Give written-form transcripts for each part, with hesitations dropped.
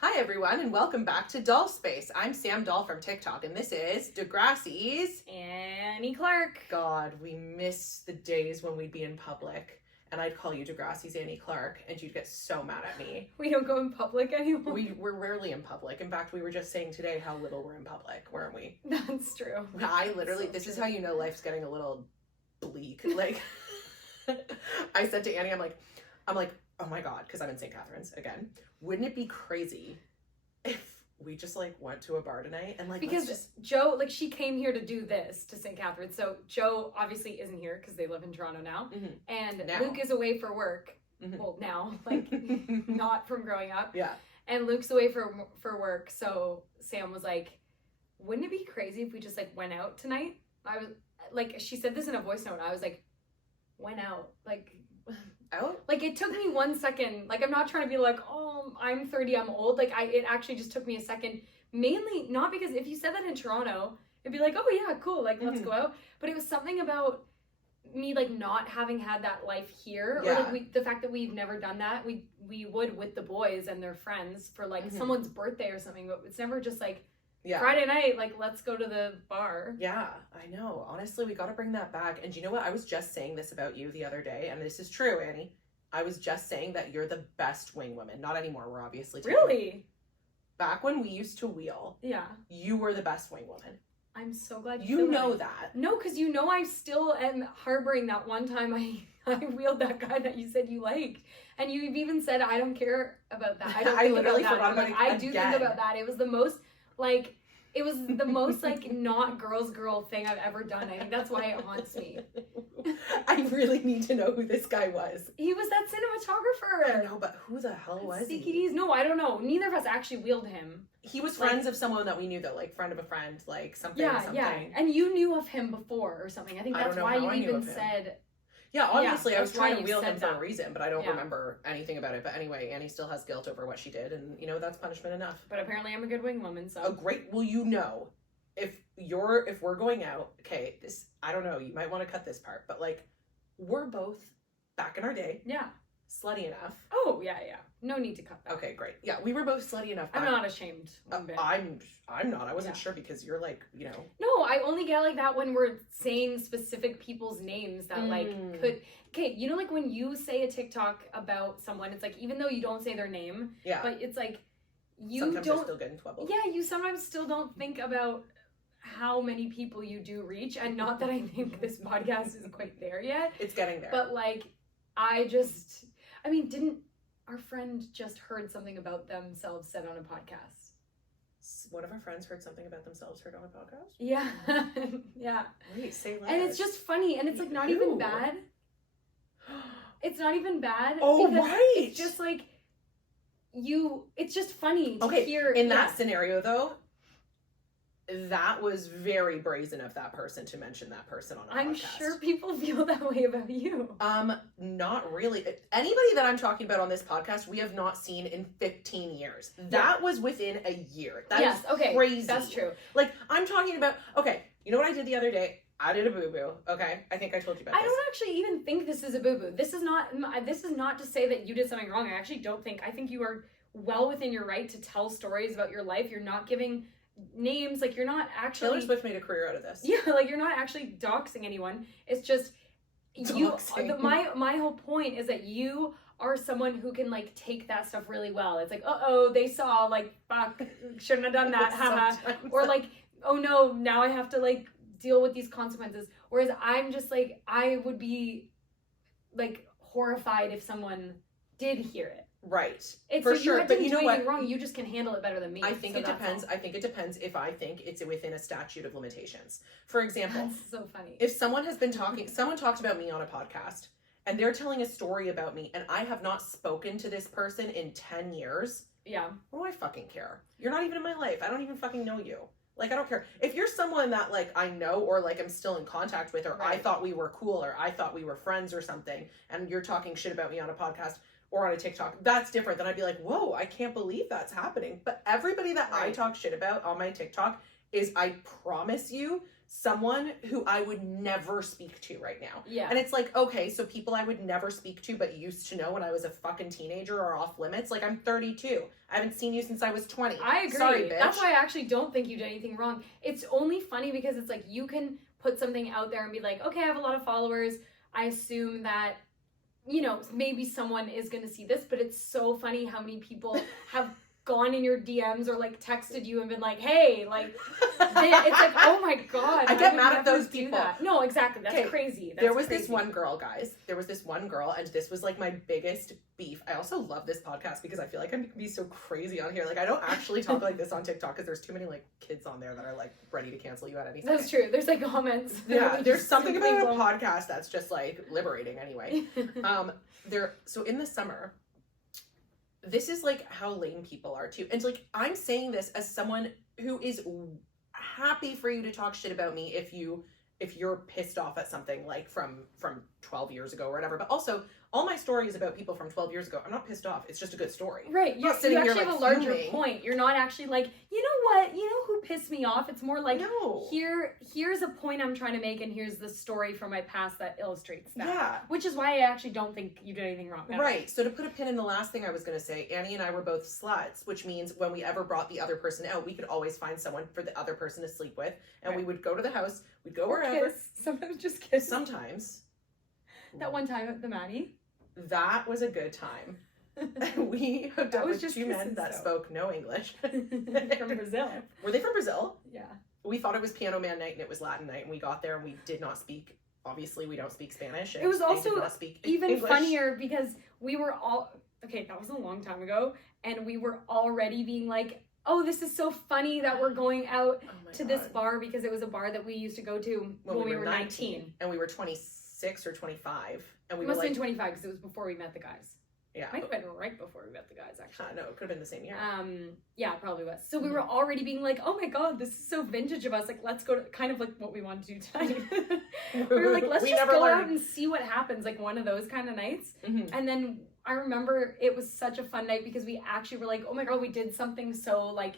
Hi everyone, and welcome back to Dollspace. I'm Sam Doll from TikTok, and this is Degrassi's Annie Clark. God, we miss the days when we'd be in public, and I'd call you Degrassi's Annie Clark, and you'd get so mad at me. We don't go in public anymore. We're rarely in public. In fact, we were just saying today how little we're in public, weren't we? That's true. I literally, this is how you know life's getting a little bleak. Like, I said to Annie, I'm like, oh my God, because I'm in St. Catharines again. Wouldn't it be crazy if we just like went to a bar tonight and like, because Joe, like, she came here to do this to St. Catharines. So Joe obviously isn't here because they live in Toronto now. Mm-hmm. And now. Luke is away for work. Mm-hmm. Well, now, like, not from growing up. Yeah. And Luke's away for work. So Sam was like, wouldn't it be crazy if we just like went out tonight? I was like, she said this in a voice note. I was like, went out, like. Out? Like, it took me 1 second. Like, I'm not trying to be like, oh, I'm 30, I'm old. Like, it actually just took me a second. Mainly, not because if you said that in Toronto, it'd be like, oh, yeah, cool. Like, let's go out. But it was something about me, like, not having had that life here. Yeah. Or, like, the fact that we've never done that. We would with the boys and their friends for, like, someone's birthday or something. But it's never just, like, Friday night, like, let's go to the bar. Yeah, I know. Honestly, we got to bring that back. And you know what? I was just saying this about you the other day, and this is true, Annie. I was just saying that you're the best wing woman. Not anymore. We're obviously taking... Really? Back when we used to wheel, yeah, you were the best wing woman. I'm so glad you know that. No, because you know I still am harboring that one time I wheeled that guy that you said you liked. And you've even said, I don't care about that. I don't think literally about that. forgot about it I do think about that. It was the most, like... It was the most, like, not girl thing I've ever done. I think that's why it haunts me. I really need to know who this guy was. He was that cinematographer. I know, but who the hell was he? CKDs? No, I don't know. Neither of us actually wheeled him. He was friends of someone that we knew, though, like, friend of a friend, like, something. Yeah. And you knew of him before or something. I think that's why you even said... Yeah, obviously, I was trying to wheel him that. for a reason, but I don't remember anything about it. But anyway, Annie still has guilt over what she did, and, you know, that's punishment enough. But apparently I'm a good wing woman, so... Oh, great. Well, you know, if we're going out, okay, this, I don't know, you might want to cut this part, but, like, we're both, back in our day... Yeah. Slutty enough. Oh, yeah. No need to cut that. Okay, great. Yeah, we were both slutty enough. I'm not ashamed. I'm not. I wasn't sure because you're like, you know. No, I only get like that when we're saying specific people's names that like could. Okay, you know, like when you say a TikTok about someone, it's like even though you don't say their name, but it's like you sometimes don't. They're still getting trouble. Yeah, you sometimes still don't think about how many people you do reach, and not that I think this podcast is quite there yet. It's getting there. But like, didn't our friend just heard something about themselves said on a podcast? One of our friends heard something about themselves heard on a podcast? Yeah. Yeah. Wait, say less. And it's just funny, and it's like not even bad. It's not even bad. Oh, right. It's just like it's just funny to hear. In that scenario though, that was very brazen of that person to mention that person on a podcast. I'm sure people feel that way about you. Not really. Anybody that I'm talking about on this podcast, we have not seen in 15 years. That was within a year. That is crazy. That's true. Like, I'm talking about, okay, you know what I did the other day? I did a boo-boo, okay? I think I told you about this. I don't actually even think this is a boo-boo. This is not to say that you did something wrong. I think you are well within your right to tell stories about your life. You're not giving names, like you're not actually... Taylor Swift made a career out of this. Yeah, like you're not actually doxing anyone. It's just my whole point is that you are someone who can like take that stuff really well. It's like, they saw, like, fuck, shouldn't have done that, haha. Or like, oh no, now I have to like deal with these consequences. Whereas I'm just like, I would be like horrified if someone did hear it. Right. For sure. But you know what? Wrong. You just can handle it better than me. I think it depends. I think it depends if I think it's within a statute of limitations. For example, that's so funny. If someone has been someone talked about me on a podcast and they're telling a story about me and I have not spoken to this person in 10 years. Yeah. What do I fucking care? You're not even in my life. I don't even fucking know you. Like, I don't care. If you're someone that, like, I know or, like, I'm still in contact with or I thought we were cool or I thought we were friends or something and you're talking shit about me on a podcast or on a TikTok, that's different. Then I'd be like, whoa, I can't believe that's happening. But everybody that I talk shit about on my TikTok is, I promise you, someone who I would never speak to right now. Yeah. And it's like, okay, so people I would never speak to but used to know when I was a fucking teenager are off limits. Like, I'm 32. I haven't seen you since I was 20. I agree. Sorry, bitch. That's why I actually don't think you did anything wrong. It's only funny because it's like you can put something out there and be like, okay, I have a lot of followers. I assume that, you know, maybe someone is going to see this, but it's so funny how many people have gone in your DMs or like texted you and been like, hey, like, it's like, oh my God. I get mad at those people. No, exactly. That's crazy. There was this one girl, guys. There was this one girl, and this was like my biggest beef. I also love this podcast because I feel like I can be so crazy on here. Like, I don't actually talk like this on TikTok because there's too many like kids on there that are like ready to cancel you at any time. That's true. There's like comments. Yeah, there's something about a podcast that's just like liberating anyway. So in the summer, this is like how lame people are too. And like, I'm saying this as someone who is happy for you to talk shit about me if you're pissed off at something like from 12 years ago or whatever. But also, all my stories about people from 12 years ago, I'm not pissed off. It's just a good story. Right. You actually have a larger point. You're not actually like, you know what? You know who pissed me off? It's more like, no. Here's a point I'm trying to make, and here's the story from my past that illustrates that. Yeah. Which is why I actually don't think you did anything wrong. Right. So to put a pin in the last thing I was going to say, Annie and I were both sluts, which means when we ever brought the other person out, we could always find someone for the other person to sleep with. And we would go to the house. We'd go wherever. Kiss. Sometimes just kiss. Sometimes. That one time at the Maddie. That was a good time. We hooked up with two men that spoke no English. From Brazil. Were they from Brazil? Yeah. We thought it was Piano Man night and it was Latin night, and we got there and we did not speak. Obviously, we don't speak Spanish. It was also even English. Funnier because we were all... Okay, that was a long time ago, and we were already being like, oh, this is so funny that we're going out to this bar, because it was a bar that we used to go to when we were 19. And we were 26 or 25. And we must were have been 25 because it was before we met the guys. Yeah. Might have been right before we met the guys, actually. No, it could have been the same year. Yeah, it probably was. So we were already being like, oh my God, this is so vintage of us. Like, let's go to, kind of like what we want to do tonight. We were like, let's just go out and see what happens. Like one of those kind of nights. Mm-hmm. And then I remember it was such a fun night because we actually were like, oh my God, we did something so like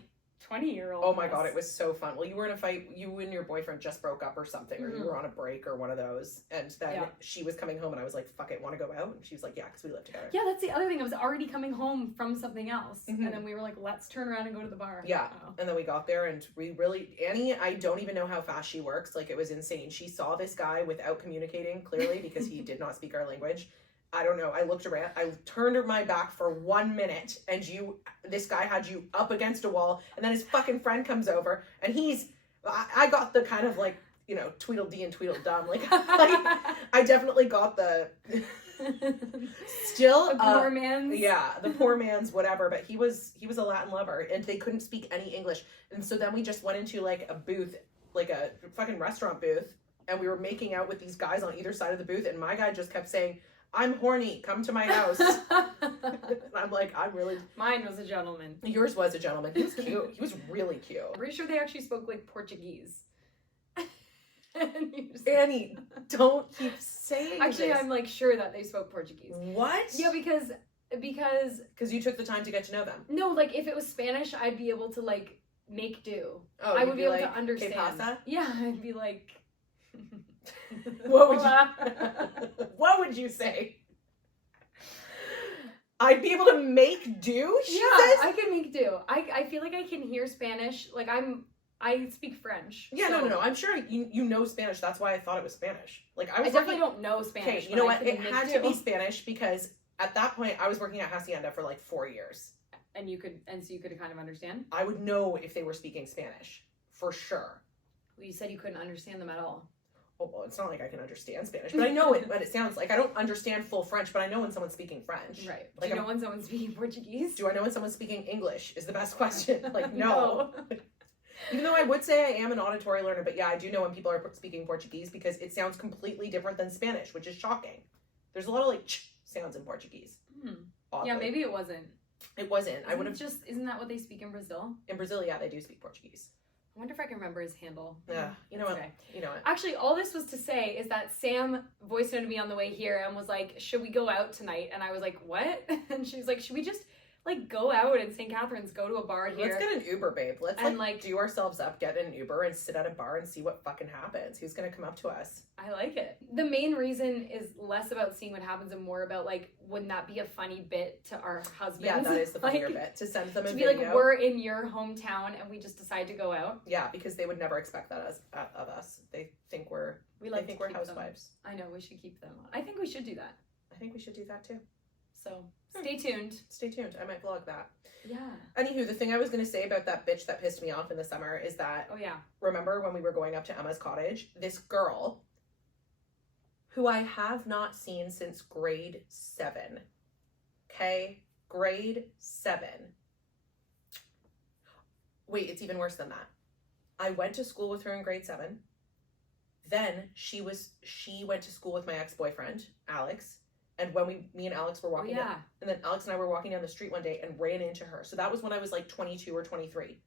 20-year-old. Oh my God, it was so fun. Well, you were in a fight, you and your boyfriend just broke up or something, or you were on a break or one of those, and then she was coming home and I was like, fuck it, want to go out? And she was like, yeah, because we live together. Yeah, that's the other thing. I was already coming home from something else, and then we were like, let's turn around and go to the bar. Yeah, and then we got there and we really, Annie, I don't even know how fast she works. Like, it was insane. She saw this guy without communicating clearly because he did not speak our language. I don't know. I looked around. I turned my back for 1 minute, and this guy had you up against a wall, and then his fucking friend comes over, and I got the kind of like, you know, Tweedledee and Tweedledum. Like I definitely got the still the poor man's. Yeah, the poor man's whatever. But he was a Latin lover, and they couldn't speak any English, and so then we just went into like a booth, like a fucking restaurant booth, and we were making out with these guys on either side of the booth, and my guy just kept saying, I'm horny, come to my house. And I'm like, Mine was a gentleman. Yours was a gentleman. He was cute. He was really cute. I'm pretty sure they actually spoke like Portuguese. Annie, don't keep saying Actually, this. I'm like sure that they spoke Portuguese. What? Yeah, because you took the time to get to know them. No, like if it was Spanish, I'd be able to like make do. Oh, I would be able like, to understand. ¿Qué pasa? Yeah, I'd be like... What would you say? I'd be able to make do? Yeah, I can make do. I feel like I can hear Spanish. Like I speak French. Yeah, so. No. I'm sure you know Spanish. That's why I thought it was Spanish. Like I definitely don't know Spanish. Okay, you know what? It had to be Spanish because at that point I was working at Hacienda for like 4 years. So you could kind of understand? I would know if they were speaking Spanish. For sure. Well, you said you couldn't understand them at all. Oh, well, it's not like I can understand Spanish, but I know it. But it sounds like I don't understand full French, but I know when someone's speaking French. Right. Like, do you know when someone's speaking Portuguese? Do I know when someone's speaking English? Is the best question. Like, no. Even though I would say I am an auditory learner, but yeah, I do know when people are speaking Portuguese because it sounds completely different than Spanish, which is shocking. There's a lot of like ch sounds in Portuguese. Yeah, maybe it wasn't. It wasn't. I would have Isn't that what they speak in Brazil? In Brazil, yeah, they do speak Portuguese. I wonder if I can remember his handle. Yeah, you know what? Okay. You know it. Actually, all this was to say is that Sam voiced noted me on the way here and was like, should we go out tonight? And I was like, what? And she was like, should we just like go out in St. Catharines, go to a bar here. Let's get an Uber, babe. Let's And, like do ourselves up, get an Uber, and sit at a bar and see what fucking happens. Who's gonna come up to us? I like it. The main reason is less about seeing what happens and more about like, wouldn't that be a funny bit to our husbands? Yeah, that is the funnier like, bit, to send them a to be video. like, we're in your hometown and we just decide to go out. Yeah, because they would never expect that of us. They think we're housewives. I know, we should keep them on. I think we should do that. I think we should do that too. So stay tuned. Stay tuned. I might vlog that. Yeah. Anywho, the thing I was going to say about that bitch that pissed me off in the summer is that, oh yeah, remember when we were going up to Emma's cottage, this girl who I have not seen since grade 7. Okay? Grade 7. Wait, it's even worse than that. I went to school with her in grade 7. Then she went to school with my ex-boyfriend, Alex. And when me and Alex were walking down, and then Alex and I were walking down the street one day and ran into her. So that was when I was like 22 or 23.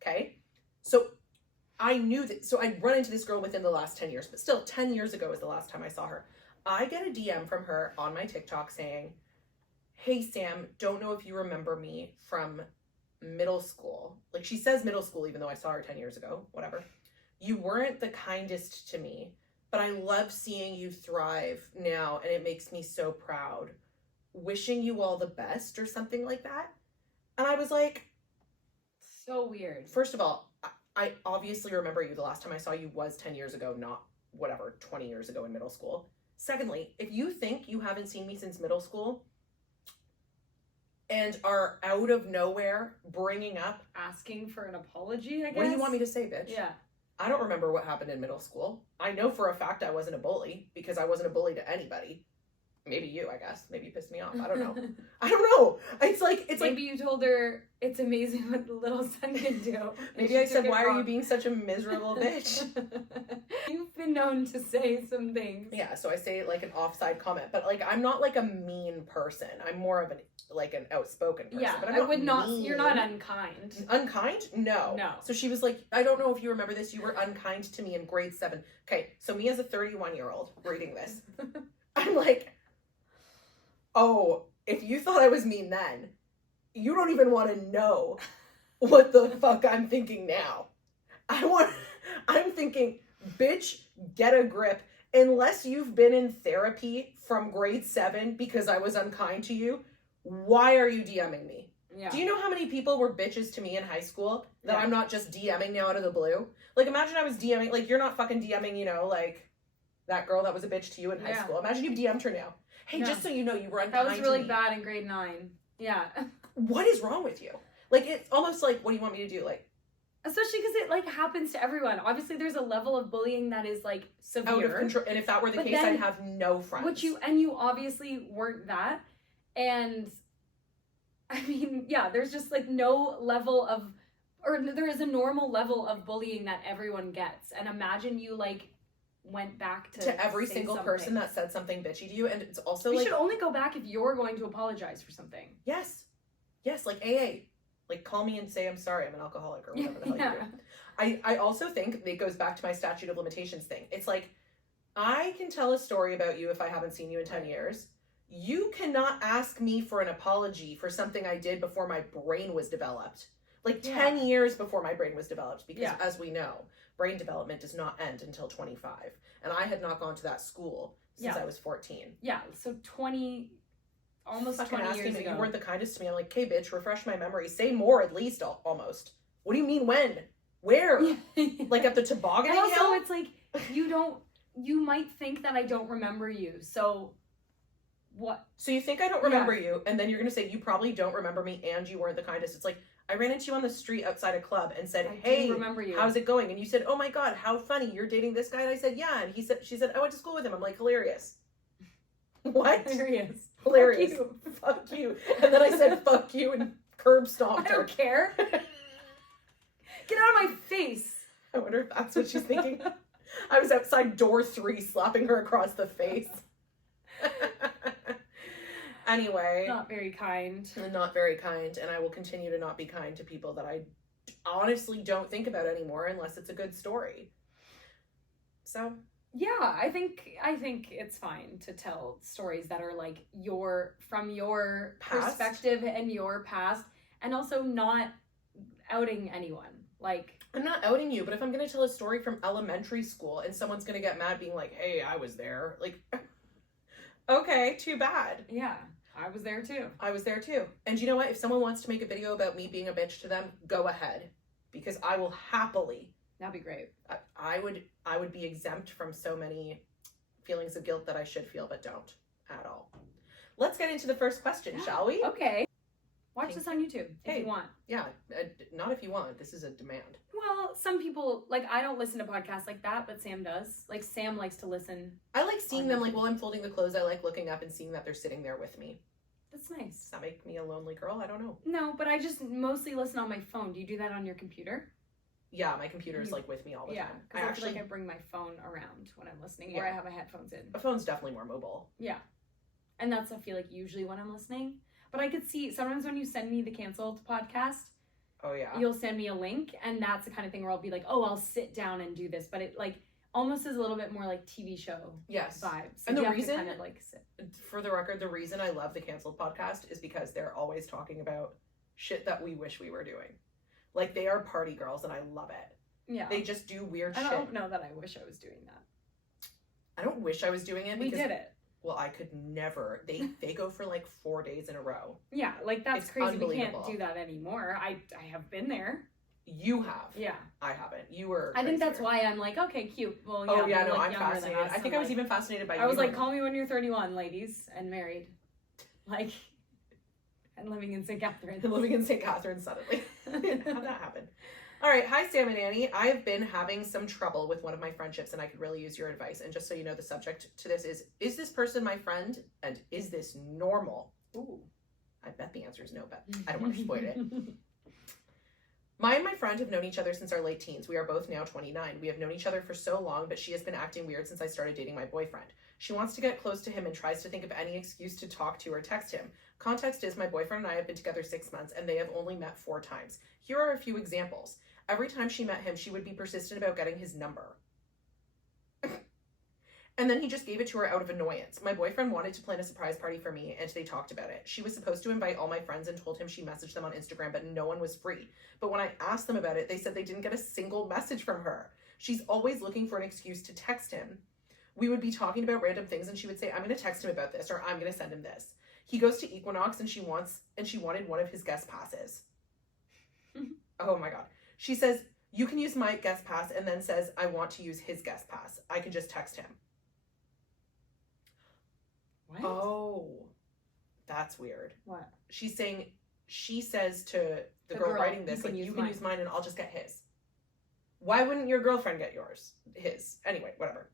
Okay? So I knew that, so I'd run into this girl within the last 10 years, but still 10 years ago was the last time I saw her. I get a DM from her on my TikTok saying, "Hey Sam, don't know if you remember me from middle school." Like she says middle school, even though I saw her 10 years ago, whatever. "You weren't the kindest to me, but I love seeing you thrive now, and it makes me so proud. Wishing you all the best," or something like that. And I was like, so weird. First of all, I obviously remember you. The last time I saw you was 10 years ago, not whatever, 20 years ago in middle school. Secondly, if you think you haven't seen me since middle school and are out of nowhere bringing up... asking for an apology, I guess? What do you want me to say, bitch? Yeah. I don't remember what happened in middle school. I know for a fact I wasn't a bully because I wasn't a bully to anybody. Maybe you, I guess. Maybe you pissed me off. I don't know. I don't know. It's like maybe you told her it's amazing what the little son can do. Maybe I said, "Why are you being such a miserable bitch?" You've been known to say some things. Yeah, so I say like an offside comment, but like I'm not like a mean person. I'm more of an outspoken person. Yeah, but I would not. Mean. You're not unkind. Unkind? No. No. So she was like, "I don't know if you remember this. You were unkind to me in grade 7." Okay, so me as a 31-year-old reading this, I'm like, oh, if you thought I was mean then, you don't even want to know what the fuck I'm thinking now. I'm thinking, bitch, get a grip. Unless you've been in therapy from grade 7 because I was unkind to you, why are you DMing me? Yeah. Do you know how many people were bitches to me in high school that I'm not just DMing now out of the blue? Like, imagine I was DMing, like, you're not fucking DMing, you know, like, that girl that was a bitch to you in high school. Imagine you DM'd her now. Hey, just so you know, you were unkind to me. That was really bad in grade 9. Yeah. What is wrong with you? Like, it's almost like, what do you want me to do? Like, especially because it, like, happens to everyone. Obviously, there's a level of bullying that is, like, severe. Out of control. And if that were the case, I'd have no friends. You obviously weren't that. And, I mean, yeah, there's just, like, no level of, or there is a normal level of bullying that everyone gets. And imagine you, like, went back to every single person that said something bitchy to you. And it's also we should only go back if you're going to apologize for something. Yes, like AA. Like, call me and say I'm sorry, I'm an alcoholic, or whatever the hell you do. I also think it goes back to my statute of limitations thing. It's like, I can tell a story about you if I haven't seen you in 10 years. You cannot ask me for an apology for something I did before my brain was developed. Like 10 years before my brain was developed. Because as we know, brain development does not end until 25. And I had not gone to that school since I was 14. Yeah, so 20... almost 20 years ago. You weren't the kindest to me. I'm like, okay, bitch, refresh my memory. Say more at least, almost. What do you mean when? Where? Like at the toboggan hill? And also, it's like, you might think that I don't remember you, so what? So you think I don't remember you, and then you're going to say you probably don't remember me and you weren't the kindest. It's like, I ran into you on the street outside a club and said, hey, remember you. How's it going? And you said, oh my God, how funny, you're dating this guy? And I said, yeah. And she said, I went to school with him. I'm like, hilarious. What? Hilarious. Fuck you. And then I said, fuck you, and curb stomped her. I don't care. Get out of my face. I wonder if that's what she's thinking. I was outside door 3 slapping her across the face. Anyway. Not very kind. Not very kind. And I will continue to not be kind to people that I honestly don't think about anymore unless it's a good story. So... Yeah, I think it's fine to tell stories that are like from your Past? perspective and your past, and also not outing anyone. Like, I'm not outing you, but if I'm gonna tell a story from elementary school and someone's gonna get mad being like, hey, I was there, like, okay, too bad. yeah, I was there too. I was there too. And you know what? If someone wants to make a video about me being a bitch to them, go ahead. Because I will happily. That'd be great. I would be exempt from so many feelings of guilt that I should feel but don't at all. Let's get into the first question, shall we? Okay. Watch this on YouTube if you want. Yeah, not if you want. This is a demand. Well, some people, like, I don't listen to podcasts like that, but Sam does. Like, Sam likes to listen. I like seeing them, like, while I'm folding the clothes, I like looking up and seeing that they're sitting there with me. That's nice. Does that make me a lonely girl? I don't know. No, but I just mostly listen on my phone. Do you do that on your computer? Yeah, my computer's, like, with me all the time. Yeah, because I feel like I bring my phone around when I'm listening, or I have my headphones in. A phone's definitely more mobile. Yeah. And that's, I feel like, usually when I'm listening. But I could see, sometimes when you send me the canceled podcast, oh yeah, you'll send me a link, and that's the kind of thing where I'll be like, oh, I'll sit down and do this. But it, like, almost is a little bit more like TV show vibes. So and the reason, kind of, like, sit. For the record, the reason I love the canceled podcast is because they're always talking about shit that we wish we were doing. Like, they are party girls, and I love it. Yeah. They just do weird shit. I don't know that I wish I was doing that. I don't wish I was doing it. We did it. Well, I could never. They go for like 4 days in a row. Yeah, like that's crazy. We can't do that anymore. I have been there. You have. Yeah. I haven't. You were. I think that's why I'm like, okay, cute. Well, yeah. Oh yeah, no, like I'm fascinated. I think I was even fascinated by you. I was like, call me when you're 31, ladies, and married, like, and living in St. Catharines. Living in St. Catharines suddenly. How'd that happen? All right, hi Sam and Annie. I have been having some trouble with one of my friendships and I could really use your advice. And just so you know, the subject to this is this person my friend and is this normal? Ooh, I bet the answer is no, but I don't want to exploit it. My and my friend have known each other since our late teens. We are both now 29. We have known each other for so long, but she has been acting weird since I started dating my boyfriend. She wants to get close to him and tries to think of any excuse to talk to or text him. Context is my boyfriend and I have been together 6 months and they have only met 4 times. Here are a few examples. Every time she met him, she would be persistent about getting his number. And then he just gave it to her out of annoyance. My boyfriend wanted to plan a surprise party for me, and they talked about it. She was supposed to invite all my friends and told him she messaged them on Instagram, but no one was free. But when I asked them about it, they said they didn't get a single message from her. She's always looking for an excuse to text him. We would be talking about random things, and she would say, I'm going to text him about this, or I'm going to send him this. He goes to Equinox, and she wanted one of his guest passes. Oh my God. She says, you can use my guest pass, and then says, I want to use his guest pass. I can just text him. What? Oh, that's weird. What? She says to the girl writing this, you can use mine and I'll just get his. Why wouldn't your girlfriend get his? Anyway, whatever.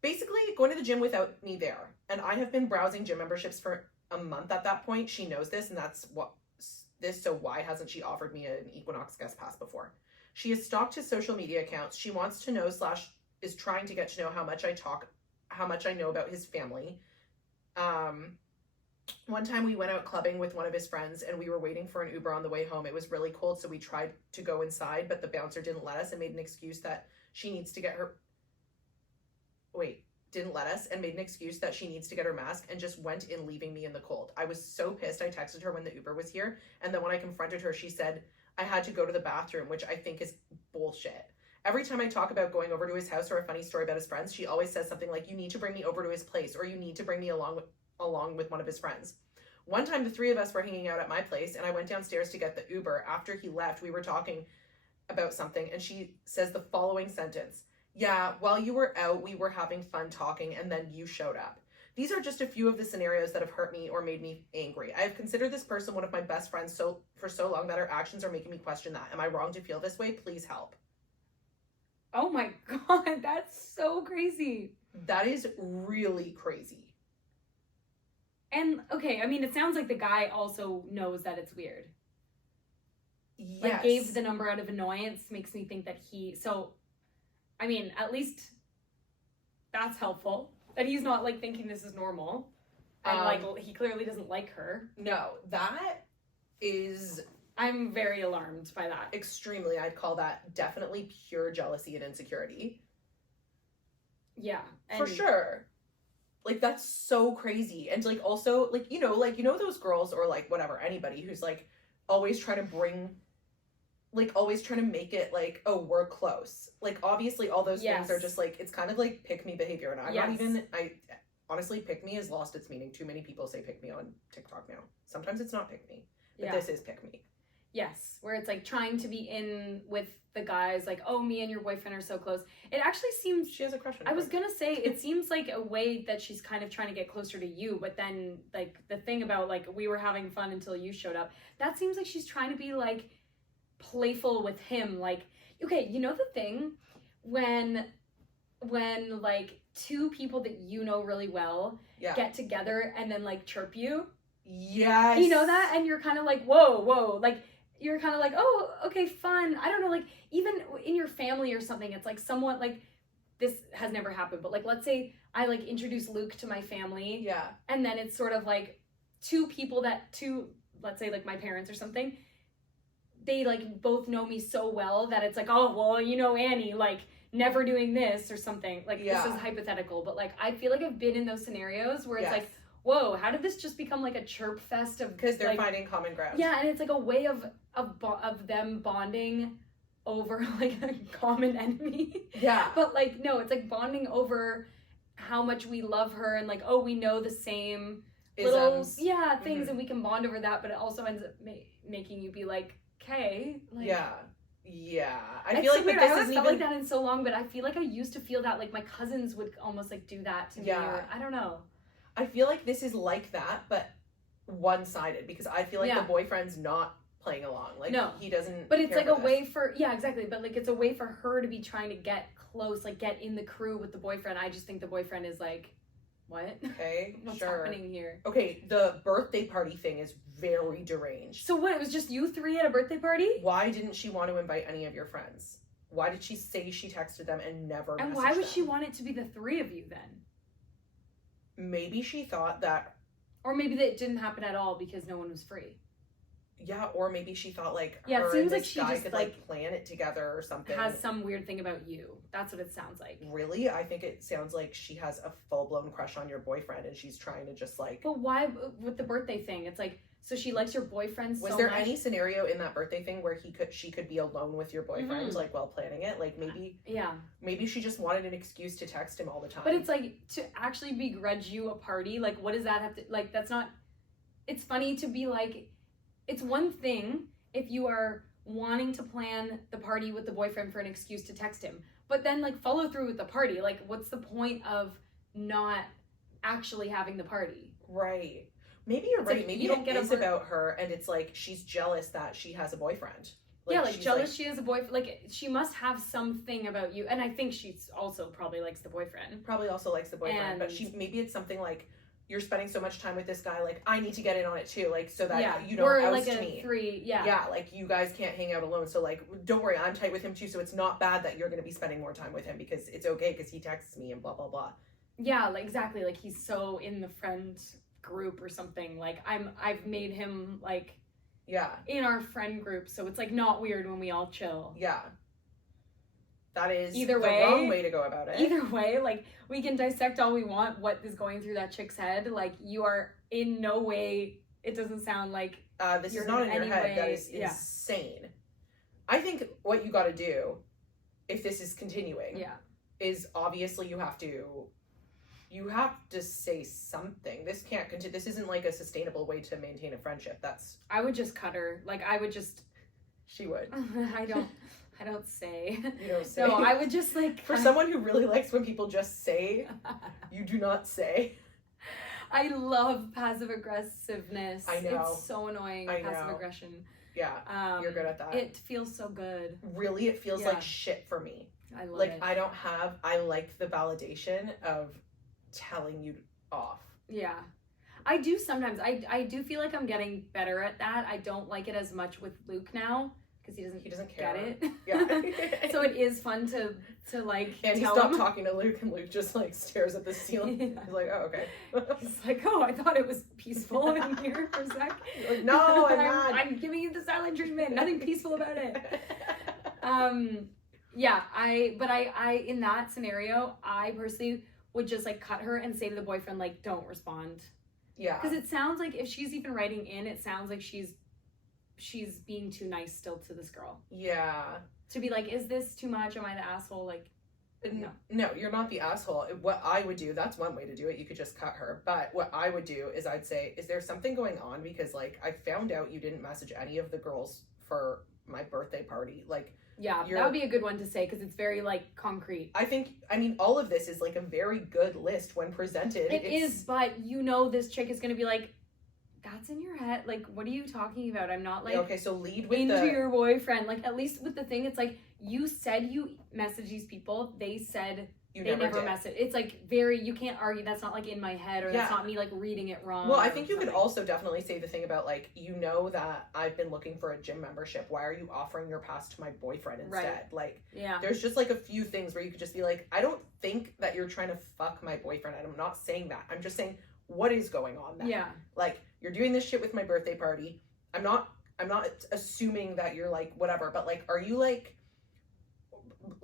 Basically, going to the gym without me there. And I have been browsing gym memberships for a month at that point. She knows this, and so why hasn't she offered me an Equinox guest pass before? She has stalked his social media accounts. She wants to know / is trying to get to know how much I know about his family. One time we went out clubbing with one of his friends and we were waiting for an Uber on the way home. It was really cold, so we tried to go inside, but the bouncer didn't let us and made an excuse that she needs to get her mask and just went in, leaving me in the cold. I was so pissed. I texted her when the Uber was here, and then when I confronted her, she said I had to go to the bathroom, which I think is bullshit. Every time I talk about going over to his house or a funny story about his friends, she always says something like, you need to bring me over to his place, or you need to bring me along with one of his friends. One time the 3 of us were hanging out at my place and I went downstairs to get the Uber. After he left, we were talking about something and she says the following sentence. Yeah, while you were out, we were having fun talking and then you showed up. These are just a few of the scenarios that have hurt me or made me angry. I have considered this person one of my best friends for so long that her actions are making me question that. Am I wrong to feel this way? Please help. Oh my God, that's so crazy. That is really crazy. And, okay, I mean, it sounds like the guy also knows that it's weird. Yes. Like, gave the number out of annoyance, makes me think that I mean, at least that's helpful. That he's not, like, thinking this is normal. And, he clearly doesn't like her. No, that is... I'm very alarmed by that. Extremely. I'd call that definitely pure jealousy and insecurity. Yeah. For sure. Like, that's so crazy. And, like, also, like, you know, those girls or, like, whatever, anybody who's, like, always trying to make it, like, oh, we're close. Like, obviously, all those things are just, like, it's kind of, like, pick-me behavior. And I'm not even, honestly, pick-me has lost its meaning. Too many people say pick-me on TikTok now. Sometimes it's not pick-me. But this is pick-me. Yes, where it's like trying to be in with the guys, like, oh, me and your boyfriend are so close. It actually seems... She has a crush on I was gonna say, it seems like a way that she's kind of trying to get closer to you, but then, like, the thing about, like, we were having fun until you showed up, that seems like she's trying to be, like, playful with him. Like, okay, you know the thing? When like, two people that you know really well get together and then, like, chirp you? Yes. You know that? And you're kind of like, whoa, like... You're kind of like, oh, okay, fun. I don't know, like, even in your family or something, it's like somewhat like, this has never happened, but like, let's say I like introduce Luke to my family. Yeah. And then it's sort of like let's say like my parents or something, they like both know me so well that it's like, oh, well, you know, Annie, like never doing this or something. Like, this is hypothetical, but like, I feel like I've been in those scenarios where it's like, whoa, how did this just become like a chirp fest of... Because they're like, finding common ground. Yeah, and it's like a way of them bonding over like a common enemy. Yeah. But like, no, it's like bonding over how much we love her and like, oh, we know the same little things and we can bond over that, but it also ends up making you be like, okay. Like, yeah. I feel like weird. this I haven't isn't felt even... like that in so long, but I feel like I used to feel that, like my cousins would almost like do that to me, or I don't know. I feel like this is like that, but one-sided, because I feel like the boyfriend's not playing along. Like, no. He doesn't... But it's like a way for... Yeah, exactly. But like, it's a way for her to be trying to get close, like get in the crew with the boyfriend. I just think the boyfriend is like, what? Okay, What's happening here? Okay, the birthday party thing is very deranged. So what, it was just you three at a birthday party? Why didn't she want to invite any of your friends? Why did she say she texted them and never messaged them? And why would she want it to be the three of you then? Maybe she thought that... Or maybe that it didn't happen at all because no one was free. Yeah, or maybe she thought, like, her it seems and like this she guy just could, like, plan it together or something. Has some weird thing about you. That's what it sounds like. Really? I think it sounds like she has a full-blown crush on your boyfriend and she's trying to just, like... But why, with the birthday thing, it's like, so she likes your boyfriend so much. Was there any scenario in that birthday thing where she could be alone with your boyfriend, like, while planning it? Like, maybe... Yeah. Maybe she just wanted an excuse to text him all the time. But it's like, to actually begrudge you a party, like, what does that have to... Like, that's not... It's funny to be like... It's one thing if you are wanting to plan the party with the boyfriend for an excuse to text him, but then, like, follow through with the party. Like, what's the point of not actually having the party? Right. Maybe you're right. Like, maybe you don't get it is about her, and it's like she's jealous that she has a boyfriend. Like, yeah, like jealous like, she has a boyfriend. Like, she must have something about you, and I think she's also probably likes the boyfriend. Probably also likes the boyfriend, but maybe it's something like, you're spending so much time with this guy, like, I need to get in on it too, like, so that you don't oust like me. Yeah, like, you guys can't hang out alone, so, like, don't worry, I'm tight with him too, so it's not bad that you're gonna be spending more time with him, because it's okay, because he texts me and blah, blah, blah. Yeah, like, exactly, like, he's so in the friend group or something, like, I've made him, like, in our friend group, so it's, like, not weird when we all chill. Yeah. That is the wrong way to go about it. Either way, like, we can dissect all we want what is going through that chick's head. Like, you are in no way, it doesn't sound like this is not in your head. That is insane. I think what you got to do, if this is continuing, is obviously you have to say something. This can't continue. This isn't like a sustainable way to maintain a friendship. I would just cut her. Like, I would just... She would. I don't say. You don't say. No, I would just like... For someone who really likes when people just say, you do not say. I love passive aggressiveness. I know. It's so annoying, passive aggression. Yeah, you're good at that. It feels so good. Really, it feels like shit for me. I love it. I like the validation of telling you off. Yeah. I do sometimes. I do feel like I'm getting better at that. I don't like it as much with Luke now. Because he doesn't care. Get it. Yeah. So it is fun to like. And he stopped talking to Luke, and Luke just like stares at the ceiling. Yeah. He's like, oh, okay. He's like, oh, I thought it was peaceful in here for a sec. Like, no, I'm not. I'm giving you the silent treatment. Nothing peaceful about it. Yeah, I in that scenario, I personally would just like cut her and say to the boyfriend, like, don't respond. Yeah. Because it sounds like if she's even writing in, it sounds like she's being too nice still to this girl. Yeah. To be like, is this too much? Am I the asshole? Like, no, you're not the asshole. What I would do, that's one way to do it. You could just cut her. But what I would do is I'd say, is there something going on? Because, like, I found out you didn't message any of the girls for my birthday party. Like, yeah, that would be a good one to say because it's very, like, concrete. I mean, all of this is, like, a very good list when presented. It is, but you know this chick is going to be like, that's in your head. Like, what are you talking about? I'm not, like, okay, so lead with into your boyfriend. Like, at least with the thing, it's like, you said you messaged these people. They said they never messaged. It's, like, you can't argue. That's not, like, in my head or that's not me, like, reading it wrong. Well, I think you could also definitely say the thing about, like, you know that I've been looking for a gym membership. Why are you offering your pass to my boyfriend instead? Right. Like, there's just, like, a few things where you could just be like, I don't think that you're trying to fuck my boyfriend. I'm not saying that. I'm just saying, what is going on then? Yeah. Like, you're doing this shit with my birthday party. I'm not assuming that you're, like, whatever, but, like, are you, like,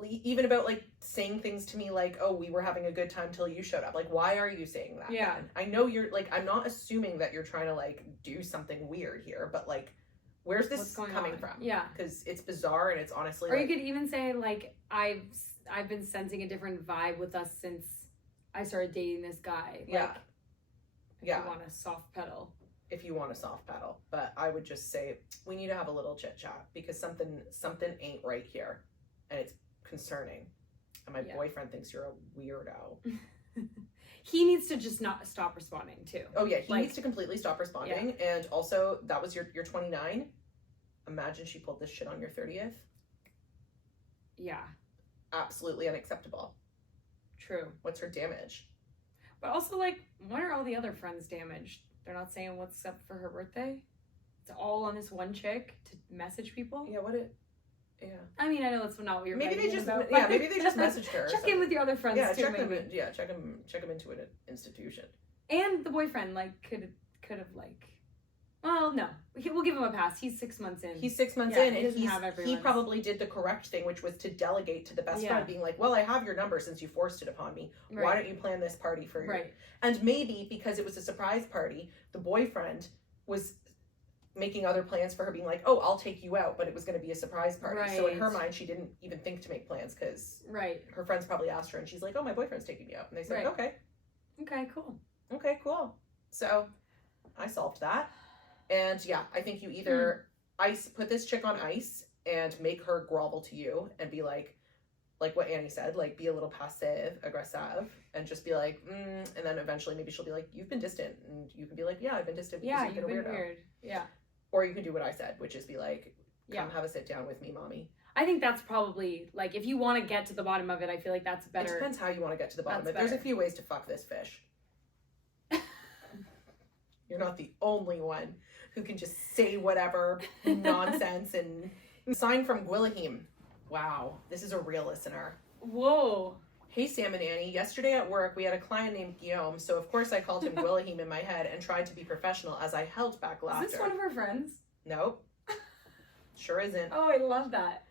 even about, like, saying things to me like, oh, we were having a good time till you showed up. Like, why are you saying that? Yeah. Then? I know you're, like, I'm not assuming that you're trying to, like, do something weird here, but, like, where's this coming from? Yeah. Because it's bizarre and it's honestly, or like, you could even say, like, I've been sensing a different vibe with us since I started dating this guy. Like, yeah. If you want a soft pedal. If you want a soft pedal. But I would just say, we need to have a little chit chat because something ain't right here. And it's concerning. And my boyfriend thinks you're a weirdo. He needs to just not stop responding too. Oh yeah, he needs to completely stop responding. Yeah. And also, that was your 29. Imagine she pulled this shit on your 30th. Yeah. Absolutely unacceptable. True. What's her damage? But also, like, when are all the other friends damaged? They're not saying what's up for her birthday? It's all on this one chick to message people? Yeah, yeah. I mean, I know that's not what you're maybe they just about, yeah, maybe they just messaged her. Check in with your other friends too, check maybe. Check them into an institution. And the boyfriend, like, could have, like, well, no. We'll give him a pass. He's 6 months in. He's 6 months in, and he probably did the correct thing, which was to delegate to the best friend, being like, well, I have your number since you forced it upon me. Right. Why don't you plan this party for you? Right. And maybe, because it was a surprise party, the boyfriend was making other plans for her, being like, oh, I'll take you out, but it was going to be a surprise party. Right. So in her mind, she didn't even think to make plans, because her friends probably asked her, and she's like, oh, my boyfriend's taking me out. And they said, okay. Okay, cool. Okay, cool. So I solved that. And yeah, I think you either put this chick on ice and make her grovel to you and be like what Annie said, like, be a little passive aggressive and just be like, and then eventually maybe she'll be like, you've been distant, and you can be like, yeah, I've been distant because you've been a weirdo. Weird. Yeah. Or you can do what I said, which is be like, come have a sit down with me, mommy. I think that's probably, like, if you want to get to the bottom of it, I feel like that's better. It depends how you want to get to the bottom of it. There's a few ways to fuck this fish. You're not the only one who can just say whatever nonsense. And sign from Gwillahim. Wow, this is a real listener. Whoa. Hey, Sam and Annie. Yesterday at work, we had a client named Guillaume, so of course I called him Gwillahim in my head and tried to be professional as I held back laughter. Is this one of our friends? Nope. Sure isn't. Oh, I love that.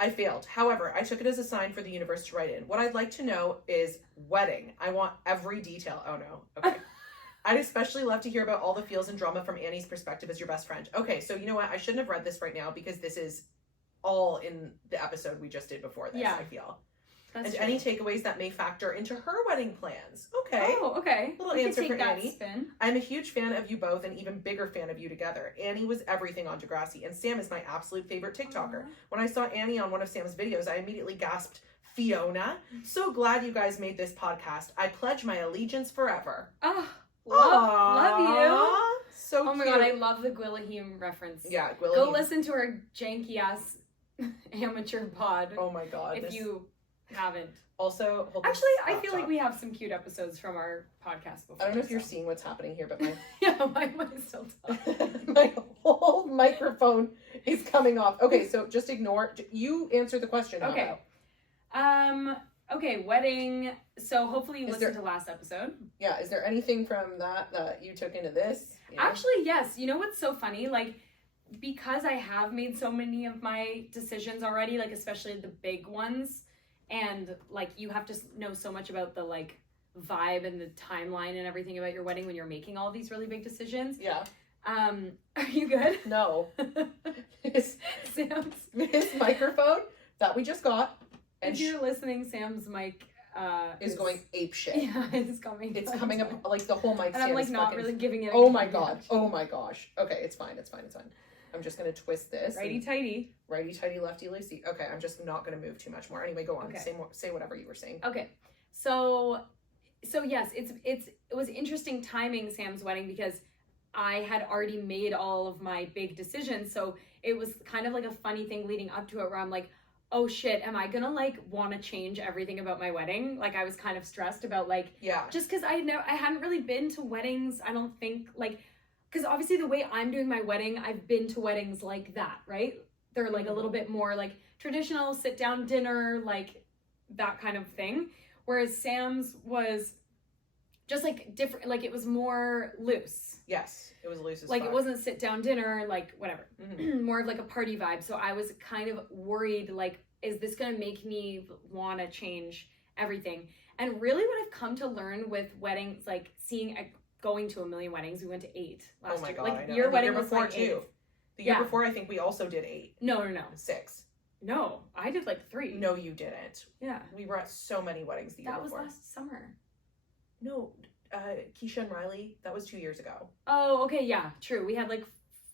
I failed. However, I took it as a sign for the universe to write in. What I'd like to know is wedding. I want every detail. Oh, no. Okay. I'd especially love to hear about all the feels and drama from Annie's perspective as your best friend. Okay, so you know what? I shouldn't have read this right now because this is all in the episode we just did before this, I feel. That's true. Any takeaways that may factor into her wedding plans. Okay. Oh, okay. Little answer for Annie. Spin. I'm a huge fan of you both and even bigger fan of you together. Annie was everything on Degrassi, and Sam is my absolute favorite TikToker. When I saw Annie on one of Sam's videos, I immediately gasped, Fiona. So glad you guys made this podcast. I pledge my allegiance forever. Love you. So oh my god, I love the Gwillahim reference. Yeah, Gwillahim. Go listen to our janky ass amateur pod. Oh my god. If you haven't. Also, actually, I feel like we have some cute episodes from our podcast before. I don't know if you're seeing what's happening here, but my my mic still talking. My whole microphone is coming off. Okay, so just ignore. You answer the question. Okay. Okay, wedding. So hopefully you listened to last episode. Yeah, is there anything from that you took into this? Actually, yes. You know what's so funny? Like, because I have made so many of my decisions already, like especially the big ones, and like you have to know so much about the like vibe and the timeline and everything about your wedding when you're making all these really big decisions. Yeah. Are you good? No. Sam's His microphone that we just got. And if you're listening, Sam's mic is going ape shit. Yeah, it's coming. It's coming up like the whole mic stand. And I'm like not really giving it. Oh my god. Oh my gosh. Okay, it's fine. It's fine. It's fine. I'm just gonna twist this. Righty tighty. Righty tighty, lefty loosey. Okay, I'm just not gonna move too much more. Anyway, go on. Okay. Say whatever you were saying. Okay, so yes, it was interesting timing Sam's wedding because I had already made all of my big decisions, so it was kind of like a funny thing leading up to it where I'm like, oh shit, am I gonna like want to change everything about my wedding? Like I was kind of stressed about like, yeah, just because I hadn't really been to weddings. I don't think like, because obviously the way I'm doing my wedding, I've been to weddings like that, right? They're like a little bit more like traditional sit down dinner, like that kind of thing. Whereas Sam's was just like different, like it was more loose. Yes, it was loose as like fuck. It wasn't sit down dinner, like whatever. More of like a party vibe. So I was kind of worried, like, is this gonna make me want to change everything? And really what I've come to learn with weddings, like going to a million weddings, we went to 8 last year. Oh my god, like I know. your and wedding the year was before like too. 8. The year before I think we also did 8. No. 6. No, I did like 3. No, you didn't. Yeah. We were at so many weddings the year before. That was last summer. No, Keisha and Riley, that was 2 years ago. Oh, okay, yeah, true. We had like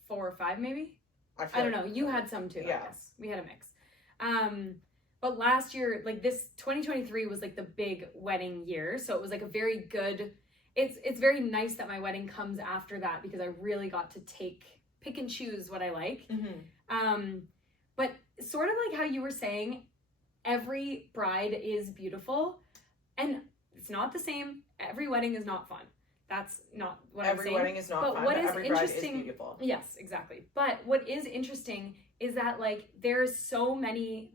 4 or 5 maybe. I don't know. You had some too. Yeah. I guess we had a mix. But last year, like this 2023 was like the big wedding year, so it was like a very good. It's very nice that my wedding comes after that because I really got to pick and choose what I like. But sort of like how you were saying, every bride is beautiful, and it's not the same. Every wedding is not fun. That's not what I'm saying. Every wedding is not fun, but every bride is beautiful. Yes, exactly. But what is interesting is that like there are so many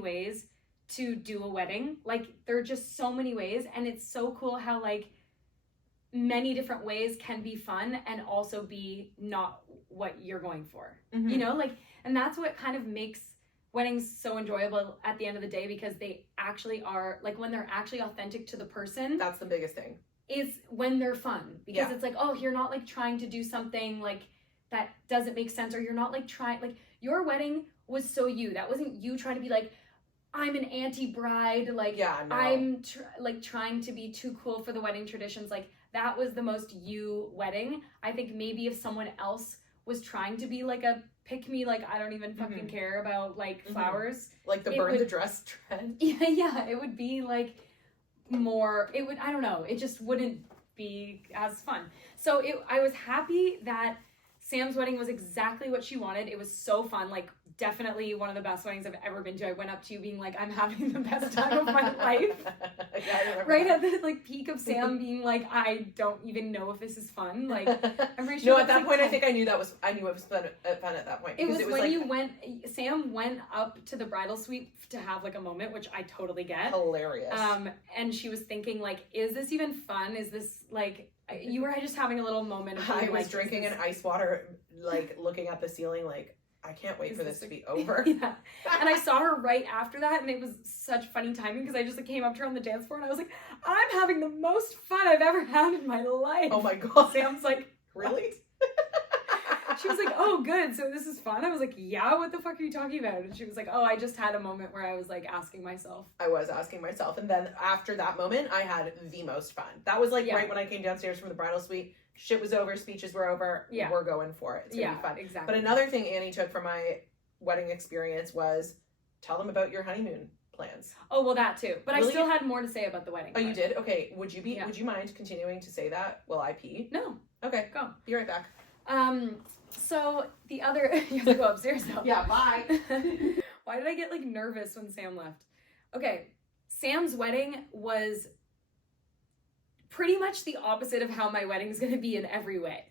ways to do a wedding. Like there are just so many ways, and it's so cool how like many different ways can be fun and also be not what you're going for. You know, like, and that's what kind of makes weddings so enjoyable at the end of the day, because they actually are like when they're actually authentic to the person. That's the biggest thing. Is when they're fun, because it's like, oh, you're not like trying to do something like that doesn't make sense, or you're not like trying, like your wedding was so you. That wasn't you trying to be like, I'm an anti-bride, like I'm trying to be too cool for the wedding traditions. Like that was the most you wedding. I think maybe if someone else was trying to be like a pick me, like I don't even fucking care about like flowers, like the burn the dress trend. Yeah, it would be like more, it would, I don't know, it just wouldn't be as fun. So I was happy that Sam's wedding was exactly what she wanted. It was so fun, like definitely one of the best weddings I've ever been to. I went up to you being like, I'm having the best time of my life. Right at the like peak of Sam being like, I don't even know if this is fun. Like I'm pretty sure. No, at that point I think I knew it was fun at that point. It was when Sam went up to the bridal suite to have like a moment, which I totally get. Hilarious. And she was thinking like, is this even fun? Is this like, you were just having a little moment of I was drinking an ice water, like looking at the ceiling like, I can't wait for this to be over. Yeah. And I saw her right after that, and it was such funny timing because I just like came up to her on the dance floor and I was like, I'm having the most fun I've ever had in my life. Oh my god. Sam's like, really? She was like, oh good, so this is fun? I was like, yeah, what the fuck are you talking about? And she was like, oh, I just had a moment where I was like asking myself. I was asking myself, and then after that moment I had the most fun. That was like right when I came downstairs from the bridal suite. Shit was over, speeches were over, we're going for it. It's gonna be fun. Exactly. But another thing Annie took from my wedding experience was tell them about your honeymoon plans. Oh, well, that too. But really? I still had more to say about the wedding. Oh, you did? Okay. Would you mind continuing to say that while I pee? No. Okay. Go. Be right back. So the other, you have to go upstairs now. Yeah, bye. Why did I get like nervous when Sam left? Okay. Sam's wedding was pretty much the opposite of how my wedding is going to be in every way.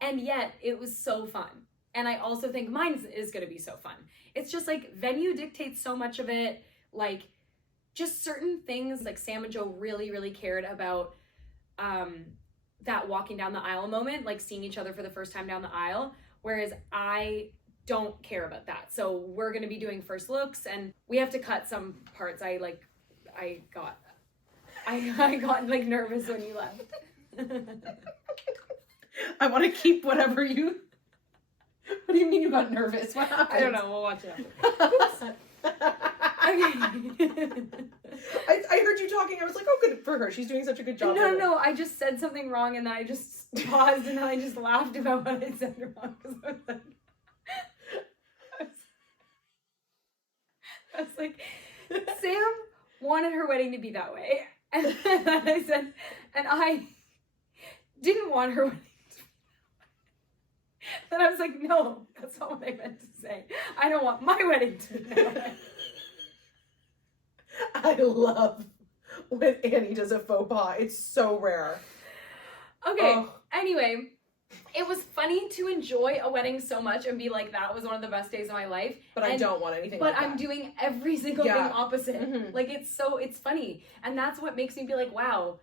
And yet it was so fun. And I also think mine is going to be so fun. It's just like venue dictates so much of it. Like just certain things, like Sam and Joe really, really cared about that walking down the aisle moment, like seeing each other for the first time down the aisle. whereas I don't care about that. So we're going to be doing first looks, and we have to cut some parts. I got like nervous when you left. I want to keep whatever you. What do you mean you got nervous? What happened? I don't know. We'll watch it after. Okay. I heard you talking. I was like, oh, good for her. She's doing such a good job. No. I just said something wrong, and then I just paused, and then I just laughed about what I said wrong. I was like, Sam wanted her wedding to be that way, and then I said, and I didn't want her wedding. Then I was like, no, that's not what I meant to say. I don't want my wedding to be that way. I love when Annie does a faux pas. It's so rare. Okay, Anyway, it was funny to enjoy a wedding so much and be like, that was one of the best days of my life. But I don't want anything like that. But I'm doing every single thing opposite. Mm-hmm. Like, it's funny. And that's what makes me be like, wow,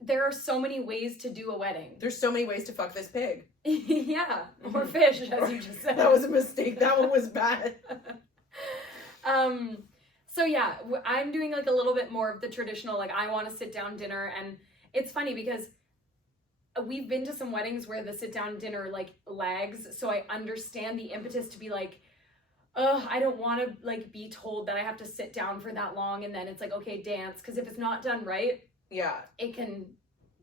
there are so many ways to do a wedding. There's so many ways to fuck this pig. Yeah, or fish, as you just said. That was a mistake. That one was bad. So yeah, I'm doing like a little bit more of the traditional, like I want to sit down dinner. And it's funny because we've been to some weddings where the sit down dinner like lags. So I understand the impetus to be like, I don't want to like be told that I have to sit down for that long. And then it's like, okay, dance. Because if it's not done right, yeah, it can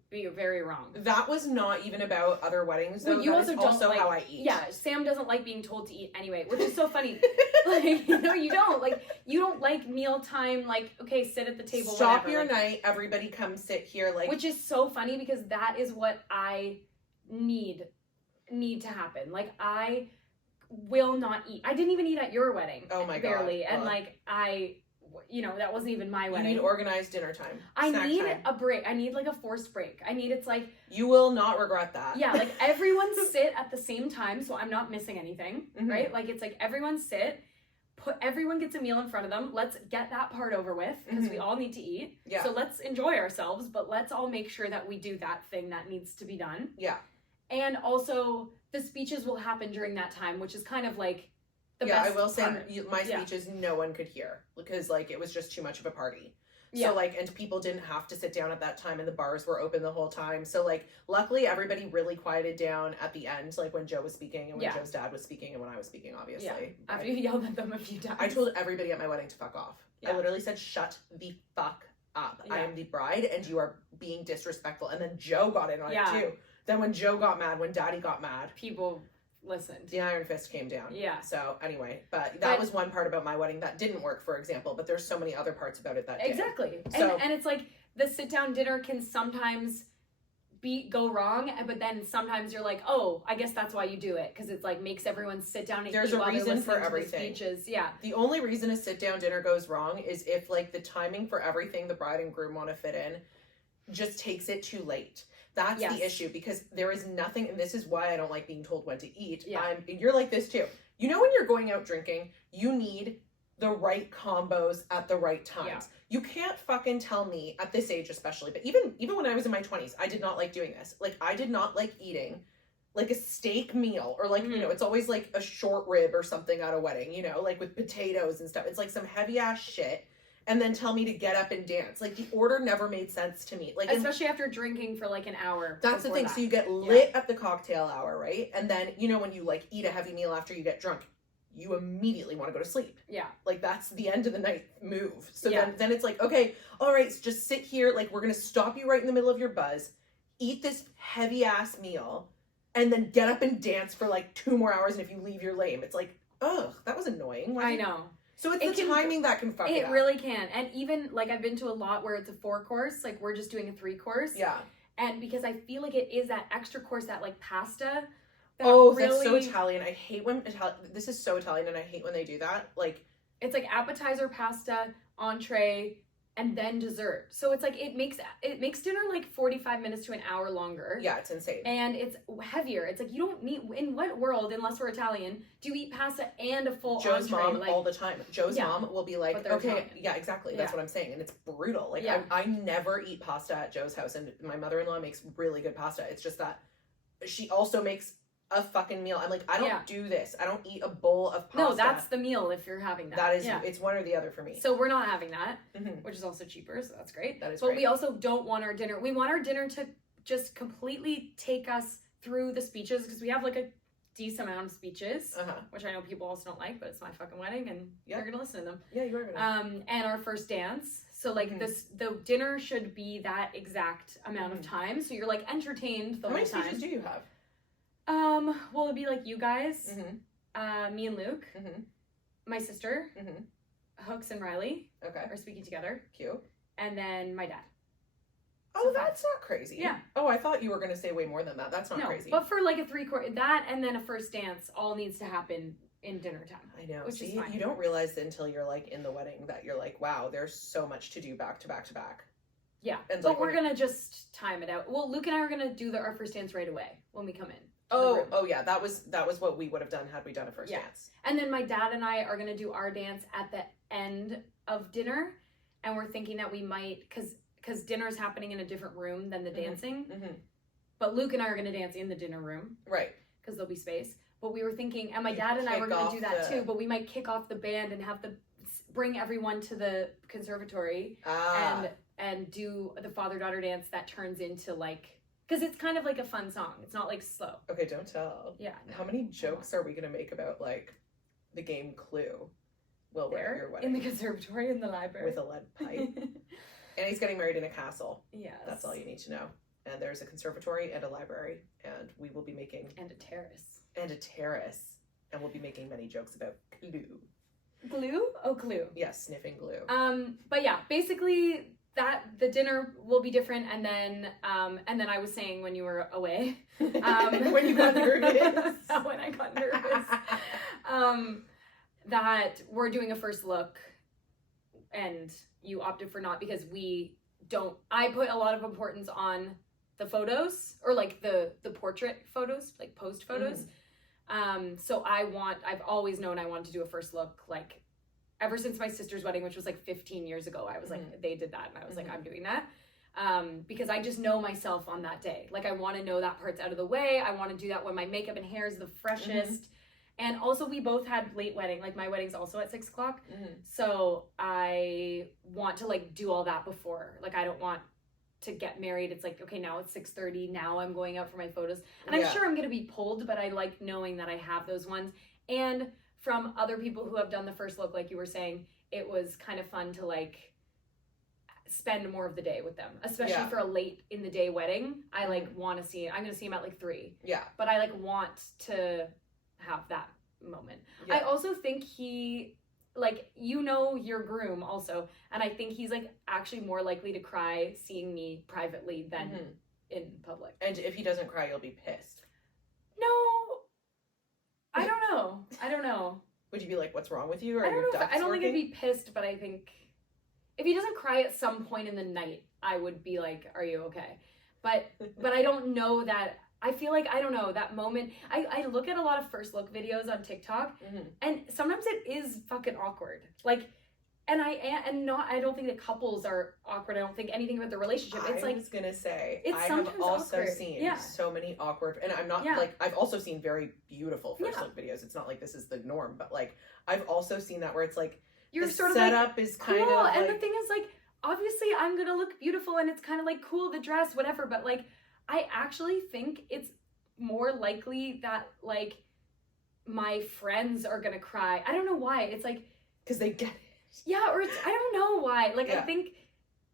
be very wrong. That was not even about other weddings, though. Well, you also don't like, how I eat. Yeah, Sam doesn't like being told to eat anyway, which is so funny. Like, you don't. Like, you don't like mealtime, like, okay, sit at the table, Stop whatever. your like, night, everybody come sit here, like. Which is so funny because that is what I need to happen. Like, I will not eat. I didn't even eat at your wedding. Oh my God. Barely. And like, that wasn't even my wedding. You need organized dinner time. I need a break. I need like a forced break. It's like. You will not regret that. Yeah, like everyone sit at the same time so I'm not missing anything, right? Like it's like everyone sit, everyone gets a meal in front of them. Let's get that part over with because we all need to eat. Yeah. So let's enjoy ourselves, but let's all make sure that we do that thing that needs to be done. Yeah. And also the speeches will happen during that time, which is kind of like the best I will say part. My speeches no one could hear because like it was just too much of a party. Yeah. So like, and people didn't have to sit down at that time and the bars were open the whole time. So like, luckily everybody really quieted down at the end, like when Joe was speaking and when Joe's dad was speaking and when I was speaking, obviously. Yeah. After you yelled at them a few times. I told everybody at my wedding to fuck off. Yeah. I literally said, shut the fuck up. Yeah. I am the bride and you are being disrespectful. And then Joe got in on it too. Then when Joe got mad, when Daddy got mad. People listened. The iron fist came down. Yeah. So anyway, but that was one part about my wedding that didn't work, for example, but there's so many other parts about it that did. Exactly. So, and it's like the sit down dinner can sometimes go wrong, but then sometimes you're like, oh, I guess that's why you do it, because it's like makes everyone sit down and there's eat a reason for everything. Speeches. Yeah. The only reason a sit down dinner goes wrong is if like the timing for everything the bride and groom want to fit in just takes it too late. That's the issue, because there is nothing, and this is why I don't like being told when to eat. Yeah. You're like this too. You know, when you're going out drinking, you need the right combos at the right times. Yeah. You can't fucking tell me at this age, especially, but even when I was in my 20s, I did not like doing this. Like, I did not like eating like a steak meal or like, you know, it's always like a short rib or something at a wedding, you know, like with potatoes and stuff. It's like some heavy ass shit. And then tell me to get up and dance. Like, the order never made sense to me. Like, especially after drinking for like an hour. That's the thing. So you get lit at the cocktail hour, right? And then, you know, when you like eat a heavy meal after you get drunk, you immediately want to go to sleep. Yeah. Like, that's the end of the night move. So then it's like, okay, all right, so just sit here. Like, we're going to stop you right in the middle of your buzz, eat this heavy ass meal, and then get up and dance for like 2 more hours. And if you leave, you're lame. It's like, ugh, that was annoying. I know. So it's the timing that can fuck it up. It really can. And even, like, I've been to a lot where it's a 4-course. Like, we're just doing a 3-course. Yeah. And because I feel like it is that extra course, that, like, pasta. That that's so Italian. I hate when this is so Italian, and I hate when they do that. Like, it's like appetizer, pasta, entree, and then dessert. So it's like it makes dinner like 45 minutes to an hour longer. Yeah, it's insane. And it's heavier. It's like, you don't need, in what world, unless we're Italian, do you eat pasta and a full Joe's entree? Mom all the time. Joe's mom will be like, okay, Italian. Yeah, exactly. That's what I'm saying. And it's brutal. Like, I never eat pasta at Joe's house, and my mother-in-law makes really good pasta. It's just that she also makes a fucking meal. I'm like, I don't do this. I don't eat a bowl of pasta. No, that's the meal if you're having that. That is, it's one or the other for me. So we're not having that, which is also cheaper, so that's great. That is great. But we also don't want our dinner. We want our dinner to just completely take us through the speeches, because we have like a decent amount of speeches, which I know people also don't like, but it's my fucking wedding and you're gonna listen to them. Yeah, you are gonna. And our first dance. So like the dinner should be that exact amount of time. So you're like entertained the whole time. How many speeches do you have? Well, it'd be like you guys, me and Luke, my sister, Hooks and Riley are speaking together. Cute. And then my dad. Oh, so that's not crazy. Yeah. Oh, I thought you were going to say way more than that. That's not crazy. But for like a 3/4, that and then a first dance all needs to happen in dinner time. I know. Which is fine. You don't realize until you're like in the wedding that you're like, wow, there's so much to do back to back to back. Yeah. And but we're going to just time it out. Well, Luke and I are going to do our first dance right away when we come in. Oh yeah, that was what we would have done had we done a first dance. And then my dad and I are going to do our dance at the end of dinner, and we're thinking that we might, because dinner's happening in a different room than the dancing. But Luke and I are going to dance in the dinner room. Right. Because there'll be space. But we were thinking, and my dad and I were going to do that too, but we might kick off the band and bring everyone to the conservatory and do the father-daughter dance that turns into like, because it's kind of like a fun song. It's not like slow. Okay, don't tell. Yeah. No, how many jokes are we going to make about like the game Clue? Well, where your wedding? In the conservatory, in the library. With a lead pipe. And he's getting married in a castle. Yes. That's all you need to know. And there's a conservatory and a library. And we will be making... And a terrace. And we'll be making many jokes about glue. Glue? Oh, glue. Yes, sniffing glue. But yeah, basically that the dinner will be different, and then I was saying when you were away. When you got nervous. When I got nervous. That we're doing a first look, and you opted for not because I put a lot of importance on the photos, or like the portrait photos, like post photos. So I've always known I wanted to do a first look, like ever since my sister's wedding, which was like 15 years ago. I was like, they did that, and I was like, I'm doing that. Because I just know myself on that day. Like, I want to know that part's out of the way. I want to do that when my makeup and hair is the freshest. And also, we both had late wedding. Like, my wedding's also at 6 o'clock. So I want to like do all that before. Like, I don't want to get married. It's like, okay, now it's 6:30. Now I'm going out for my photos. And I'm sure I'm going to be pulled, but I like knowing that I have those ones. And from other people who have done the first look, like you were saying, it was kind of fun to like spend more of the day with them, especially for a late in the day wedding. I like want to see it. I'm going to see him at like 3. Yeah. But I like want to have that moment. Yeah. I also think he, like, you know, your groom also, and I think he's like actually more likely to cry seeing me privately than in public. And if he doesn't cry, you'll be pissed. No, I don't know. Would you be like, what's wrong with you? Or I don't think I'd be pissed, but I think if he doesn't cry at some point in the night, I would be like, are you okay? But I don't know that. I feel like, I don't know, that moment, I look at a lot of first look videos on TikTok, and sometimes it is fucking awkward. Like, and I don't think that couples are awkward. I don't think anything about the relationship. It's like, I was gonna say, it's I have also seen so many awkward, and I'm not like, I've also seen very beautiful first look videos. It's not like this is the norm, but like, I've also seen that where it's like, you're the sort of setup like, is kind cool. of And like, the thing is, like, obviously I'm gonna look beautiful, and it's kind of like cool, the dress, whatever, but like, I actually think it's more likely that like my friends are gonna cry. I don't know why. It's like, because they get it. Yeah, or it's, I don't know why. Like, I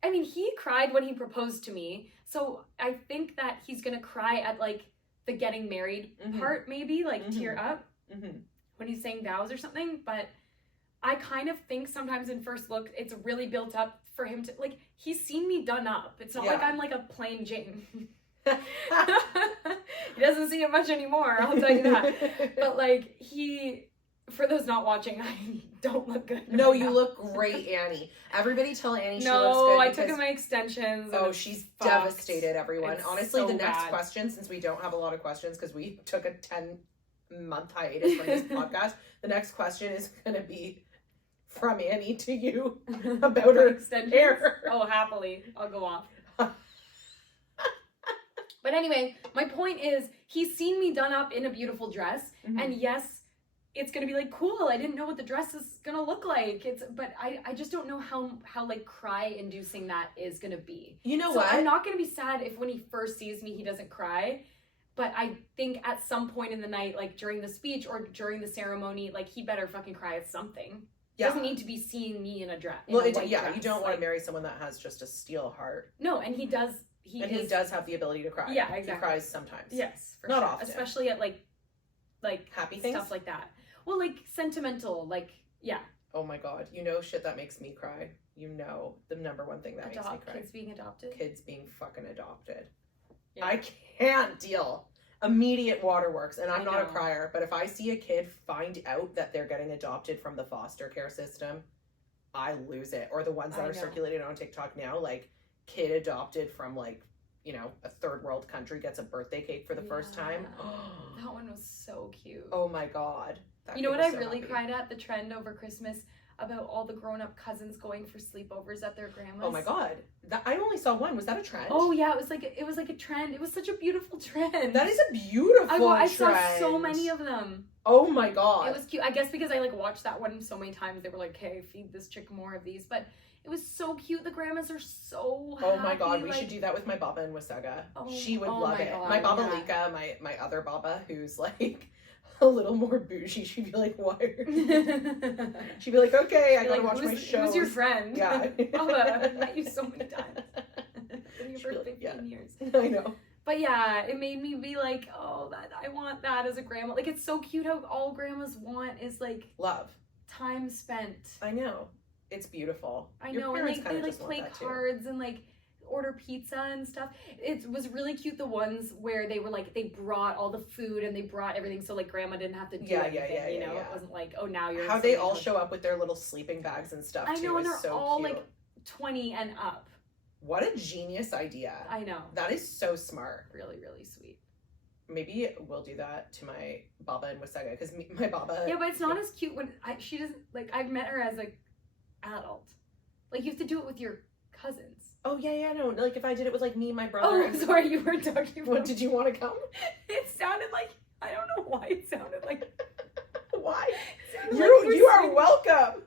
mean, he cried when he proposed to me, so I think that he's gonna cry at like the getting married part, maybe like tear up when he's saying vows or something. But I kind of think sometimes in first look it's really built up for him to, like, he's seen me done up. It's not like I'm like a plain Jane. He doesn't see it much anymore, I'll tell you that. But like, for those not watching, I don't look good. No, you look great, Annie. Everybody tell Annie she looks good. No, I took my extensions. Oh, she's devastated, everyone. It's honestly, so the next question, since we don't have a lot of questions because we took a 10-month hiatus from this podcast, the next question is going to be from Annie to you about her extensions. Hair. Oh, happily. I'll go off. But anyway, my point is, he's seen me done up in a beautiful dress, and yes, it's gonna be like, cool, I didn't know what the dress is gonna look like. But I just don't know how like cry inducing that is gonna be. You know so what? I'm not gonna be sad if when he first sees me he doesn't cry. But I think at some point in the night, like during the speech or during the ceremony, like he better fucking cry at something. Yeah. Doesn't need to be seeing me in a dress. Well, you don't want to marry someone that has just a steel heart. No, and he does. He does have the ability to cry. Yeah, exactly. He cries sometimes. Yes, for not sure. often, especially at like happy things, stuff like that. Well, like sentimental, like yeah. Oh my god, you know shit that makes me cry. You know the number one thing that makes me cry. Kids being adopted. Kids being fucking adopted. Yeah. I can't deal. Immediate waterworks, and I'm not a crier, but if I see a kid find out that they're getting adopted from the foster care system, I lose it. Or the ones that are circulated on TikTok now, like kid adopted from like, you know, a third world country gets a birthday cake for the first time. That one was so cute. Oh my god. You know what I really cried at? The trend over Christmas about all the grown-up cousins going for sleepovers at their grandma's. Oh my god. I only saw one. Was that a trend? Oh yeah, it was like a trend. It was such a beautiful trend. That is a beautiful trend. I saw so many of them. Oh my god. It was cute. I guess because I like watched that one so many times, they were like, "Hey, feed this chick more of these." But it was so cute. The grandmas are so happy. Oh my god, we should do that with my Baba in Wasaga. She would love it. God, my Baba Lika, my other Baba, who's like a little more bougie, she'd be like, why are you? She'd be like, okay, I gotta watch my show. Who's your friend? Yeah. Baba, I've met you so many times. Been here for 15 years. I know. But yeah, it made me be like, oh, that I want that as a grandma. Like, it's so cute how all grandmas want is like love. Time spent. I know. It's beautiful. I know, and they like play cards and like order pizza and stuff. It was really cute, the ones where they were like, they brought all the food and they brought everything, so like grandma didn't have to do anything, you know? It wasn't like, oh, now you're how they all show up with their little sleeping bags and stuff. I know, and they're so all cute. like 20 and up. What a genius idea. I know. That is so smart. Really, really sweet. Maybe we'll do that to my Baba in Wasaga, because my Baba... Yeah, but it's not as cute when she doesn't, like, I've met her as like adult. Like, you have to do it with your cousins. Oh, yeah, no. Like, if I did it with, like, me and my brother... Oh, sorry, you were talking about... What, did you want to come? It sounded like... I don't know why it sounded like... Why? You are welcome.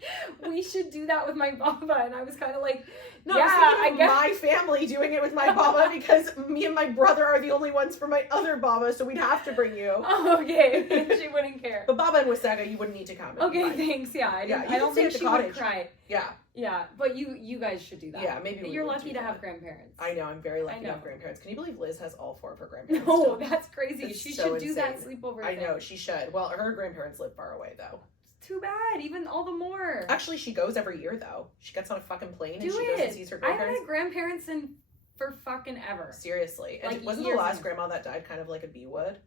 We should do that with my Baba, and I was kind of like... No, yeah, I guess my family doing it with my Baba, because me and my brother are the only ones for my other Baba, so we'd have to bring you. Oh, okay. She wouldn't care. But Baba and Wasaga, you wouldn't need to come. Okay, thanks. Yeah, I don't think she would cry. Yeah. Yeah, but you guys should do that. Yeah, maybe you're lucky to have grandparents. I know, I'm very lucky to have grandparents. Can you believe Liz has all 4 of her grandparents? No, that's crazy. It's she so should do that sleepover thing. I know, she should. Well, her grandparents live far away, though. Too bad, even all the more. Actually, she goes every year, though. She gets on a fucking plane and she goes and sees her grandparents. I haven't had grandparents for fucking ever. Seriously. And like, wasn't the last grandma that died kind of like a bee would?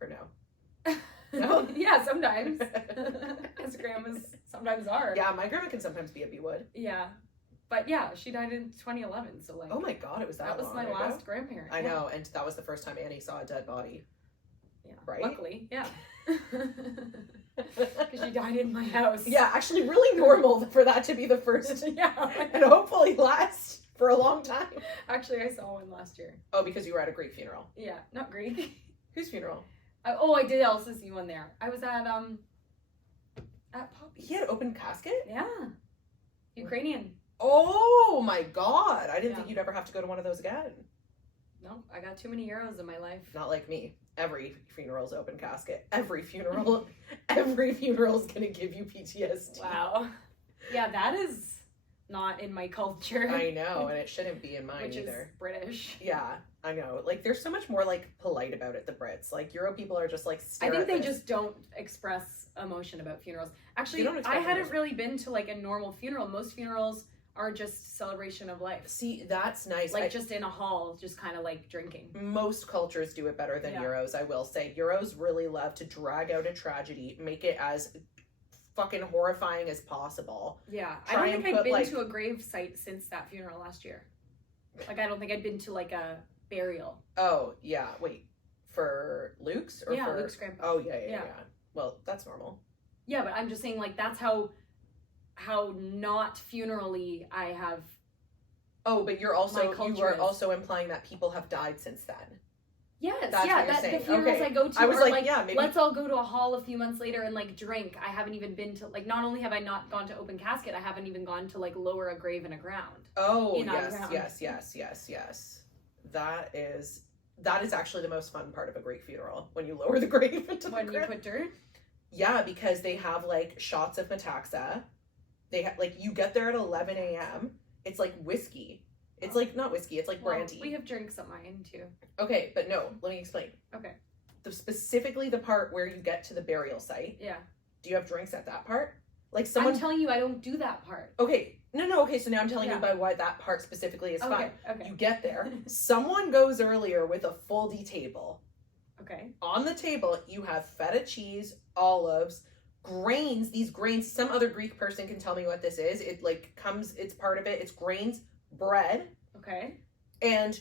Or no? No? Yeah, sometimes. As grandmas sometimes are. Yeah, my grandma can sometimes be a bee would. Yeah. But yeah, she died in 2011, so like... Oh my god, it was that long was my ago? last grandparent. I know, and that was the first time Annie saw a dead body. Yeah. Right? Luckily, yeah. Because she died in my house. Yeah, actually really normal for that to be the first. Yeah. And hopefully last for a long time. Actually, I saw one last year. Oh, because you were at a Greek funeral. Yeah, not Greek. Whose funeral? I did also see one there. I was at Poppy's. He had open casket? Yeah. Ukrainian. Oh my god. I didn't think you'd ever have to go to one of those again. No, I got too many euros in my life. Not like me. Every funeral's open casket. Every funeral is gonna give you PTSD. Wow. Yeah, that is not in my culture. I know, and it shouldn't be in mine Which either. Is British. Yeah, I know. Like, there's so much more like polite about it. The Brits, like Euro people, are just like. I think they just don't express emotion about funerals. Actually, I hadn't really been to like a normal funeral. Most funerals are just celebration of life. See, that's nice. Like just in a hall, just kind of like drinking. Most cultures do it better than Euros, I will say. Euros really love to drag out a tragedy, make it as fucking horrifying as possible. Yeah. I don't think I'd been to a grave site since that funeral last year. Like, I don't think I'd been to like a burial. Oh, yeah. Wait. For Luke's? Or for Luke's grandpa. Oh, yeah. Well, that's normal. Yeah, but I'm just saying, like, that's how not funerally I have. Oh, but you are also implying that people have died since then. Yes, That's yeah, what you're saying. the funerals Okay. I go to I was are like, yeah, maybe. let's all go to a hall a few months later and like drink. I haven't even been to like, not only have I not gone to open casket, I haven't even gone to like lower a grave in a ground. Oh, in yes. That is actually the most fun part of a Greek funeral, when you lower the grave into the When ground. you put dirt? Yeah, because they have like shots of metaxa. They have like, you get there at 11 a.m. It's like whiskey. It's like not whiskey. It's like brandy. We have drinks on mine too. Okay, but no. Let me explain. Okay. Specifically the part where you get to the burial site. Yeah. Do you have drinks at that part? Like someone. I'm telling you, I don't do that part. Okay. No. Okay, so now I'm telling you by why that part specifically is fun. Okay. You get there. Someone goes earlier with a full D table. Okay. On the table, you have feta cheese, olives, grains. These grains, some other Greek person can tell me what this is. It like comes, it's part of it. It's grains, bread. Okay. And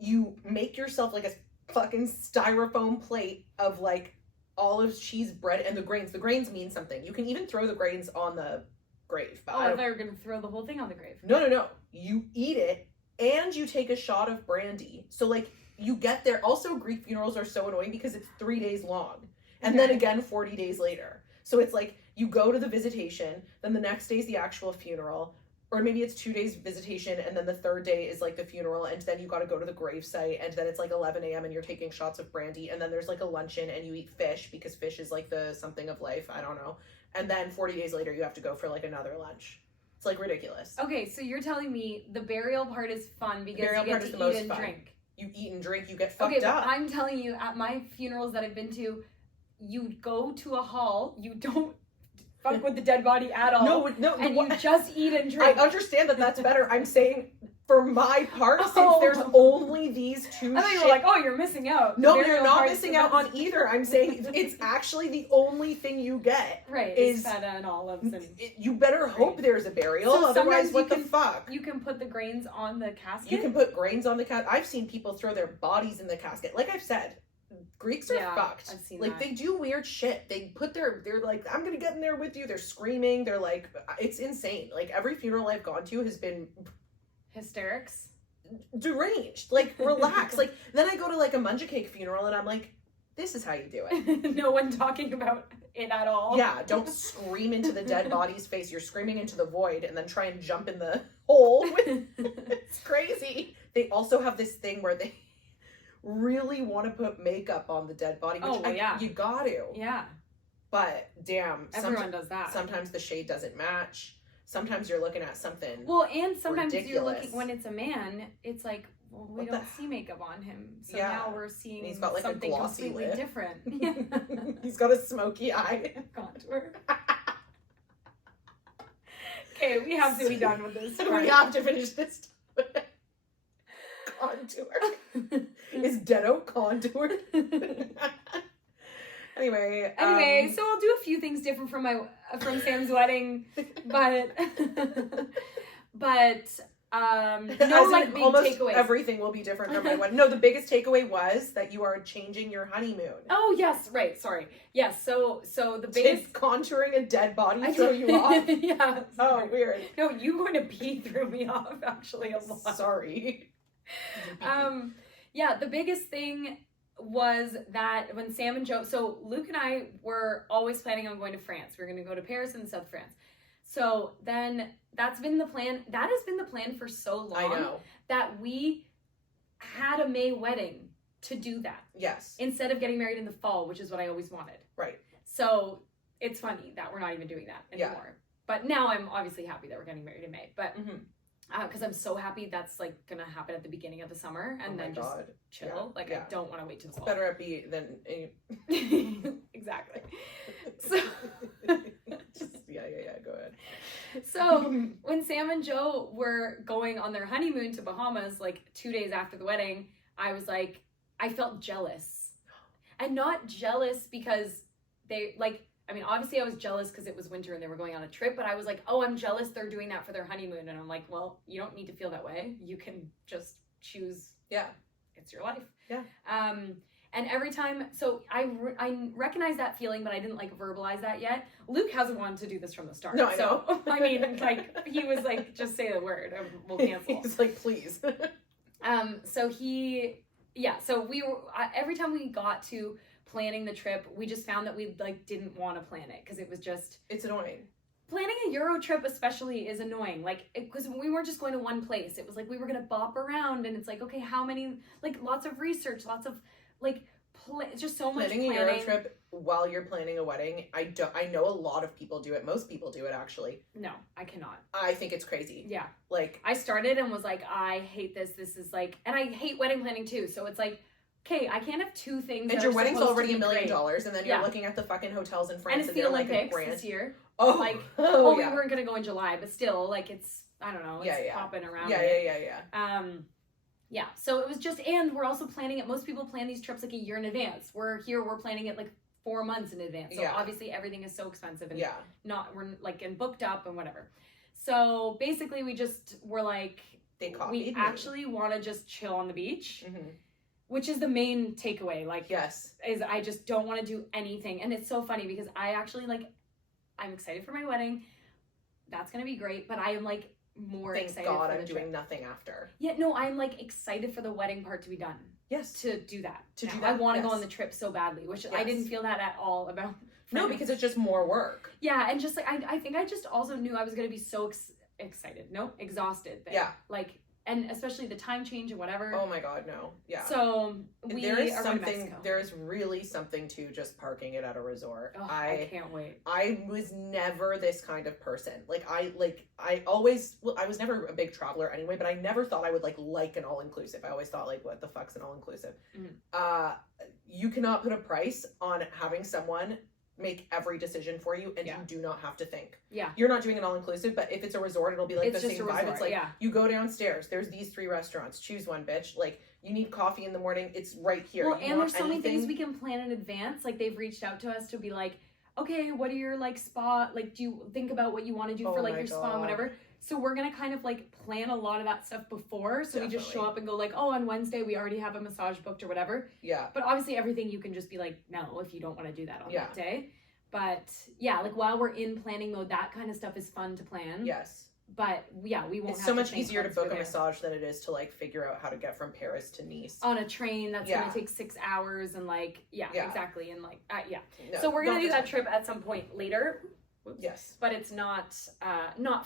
you make yourself like a fucking styrofoam plate of like olives, cheese, bread, and the grains. The grains mean something. You can even throw the grains on the grave. But I thought you were going to throw the whole thing on the grave. No. You eat it and you take a shot of brandy. So like you get there. Also, Greek funerals are so annoying because it's 3 days long. And then again 40 days later. So it's like you go to the visitation, then the next day is the actual funeral. Or maybe it's 2 days visitation, and then the third day is like the funeral, and then you got to go to the gravesite, and then it's like 11 a.m. and you're taking shots of brandy, and then there's like a luncheon, and you eat fish because fish is like the something of life. I don't know. And then 40 days later, you have to go for like another lunch. It's like ridiculous. Okay, so you're telling me the burial part is fun because you get to eat and drink. You eat and drink, you get fucked up. But I'm telling you, at my funerals that I've been to, you go to a hall, you don't fuck with the dead body at all. No, and you just eat and drink. I understand that that's better. I'm saying, for my part, since there's only these two I thought you were like, oh, you're missing out. No, you're not missing out on either. I'm saying it's actually the only thing you get. Right, is feta and olives. And you better hope there's a burial, so otherwise what the fuck? You can put the grains on the casket? You can put grains on the casket. I've seen people throw their bodies in the casket. Like I've said, Greeks are fucked. I've seen like that. They do weird shit. They put they're like, I'm gonna get in there with you. They're screaming. They're like, it's insane. Like every funeral I've gone to has been hysterics, deranged. Like relax. Like then I go to like a munja cake funeral and I'm like, this is how you do it. No one talking about it at all. Yeah, don't scream into the dead body's face. You're screaming into the void and then try and jump in the hole. It's crazy. They also have this thing where they really want to put makeup on the dead body, which you got to. Yeah. But damn, everyone does that. Sometimes the shade doesn't match. Sometimes you're looking at something. Well, and sometimes ridiculous. You're looking when it's a man. It's like, well, we don't see makeup on him, so now we're seeing he's got like something a glossy completely lip. different. He's got a smoky eye contour. Okay, we have to be done with this. We have to finish this. Contour. Is Deado contoured? Anyway, so I'll do a few things different from Sam's wedding, but no, like big almost takeaways. Everything will be different from my wedding. No, the biggest takeaway was that you are changing your honeymoon. Oh yes, right. Sorry. Yes. So the biggest Did contouring a dead body throw you off? Yeah. Oh, weird. No, you going to pee threw me off actually a lot. Sorry. Yeah, the biggest thing was that when Sam and Joe, so Luke and I were always planning on going to France. We were going to go to Paris and South France. So then that's been the plan. That has been the plan for so long. I know. That we had a May wedding to do that. Yes. Instead of getting married in the fall, which is what I always wanted. Right. So it's funny that we're not even doing that anymore. Yeah. But now I'm obviously happy that we're getting married in May. But because I'm so happy that's like gonna happen at the beginning of the summer and then just chill. I don't want to wait till the fall. Better at B than exactly. So go ahead. So when Sam and Joe were going on their honeymoon to Bahamas, like 2 days after the wedding, I was like, I felt jealous, and not jealous because they obviously I was jealous because it was winter and they were going on a trip, but I was like, oh, I'm jealous they're doing that for their honeymoon. And I'm like, well, you don't need to feel that way. You can just choose. Yeah. It's your life. Yeah. And every time, so I recognize that feeling, but I didn't like verbalize that yet. Luke hasn't wanted to do this from the start. No, I know. So, I mean, like, he was like, just say the word, we'll cancel. He's like, please. So he yeah, so we were, every time we got to planning the trip, we just found that we like didn't want to plan it because it was just, it's annoying. Planning a Euro trip especially is annoying, like, because we weren't just going to one place. It was like we were gonna bop around, and it's like, okay, how many, like, lots of research, lots of like just so much planning. A Euro trip while you're planning a wedding, I know a lot of people do it. Most people do it, actually. No, I cannot. I think it's crazy. Yeah, like, I started and was like, I hate this is like, and I hate wedding planning too, so it's like, okay, I can't have two things. And your wedding's already $1 million, and then you're looking at the fucking hotels in France, and it's the Olympics like this year. Oh, like, we weren't gonna go in July, but still, like, it's, I don't know, it's popping around. Yeah. So it was just, and we're also planning it. Most people plan these trips like a year in advance. We're planning it like 4 months in advance. So obviously everything is so expensive and we're like and booked up and whatever. So basically we just were like, we actually want to just chill on the beach. Mm-hmm. Which is the main takeaway, like, is I just don't want to do anything. And it's so funny because I actually, like, I'm excited for my wedding. That's going to be great. But I am, like, more excited for the trip. Doing nothing after. Yeah, no, I'm, like, excited for the wedding part to be done. Yes. To do that. I want to go on the trip so badly, which I didn't feel that at all about. No, because it's just more work. Yeah, and just, like, I think I just also knew I was going to be so excited. Nope, exhausted. Yeah. Like, and especially the time change and whatever. Oh my God, no. Yeah. So there is really something to just parking it at a resort. Oh, I can't wait. I was never this kind of person. I was never a big traveler anyway, but I never thought I would like an all-inclusive. I always thought, like, what the fuck's an all-inclusive? Mm-hmm. You cannot put a price on having someone make every decision for you, and you do not have to think. Yeah. You're not doing an all-inclusive, but if it's a resort, it'll be like the same vibe. It's like, you go downstairs, there's these 3 restaurants, choose one, bitch. Like, you need coffee in the morning, it's right here. Well, and there's so many things we can plan in advance. Like, they've reached out to us to be like, okay, what are your, like, spa, like, do you think about what you want to do for, like, your spa and whatever? So we're going to kind of, like, plan a lot of that stuff before. So we just show up and go, like, oh, on Wednesday, we already have a massage booked or whatever. Yeah. But obviously everything you can just be like, no, if you don't want to do that on that day. But yeah, like, while we're in planning mode, that kind of stuff is fun to plan. Yes. But yeah, we won't. It's so much easier to book a massage than it is to, like, figure out how to get from Paris to Nice on a train. That's gonna take 6 hours, and like, exactly, and like, No, so we're gonna do that trip at some point later. Whoops. Yes. But it's not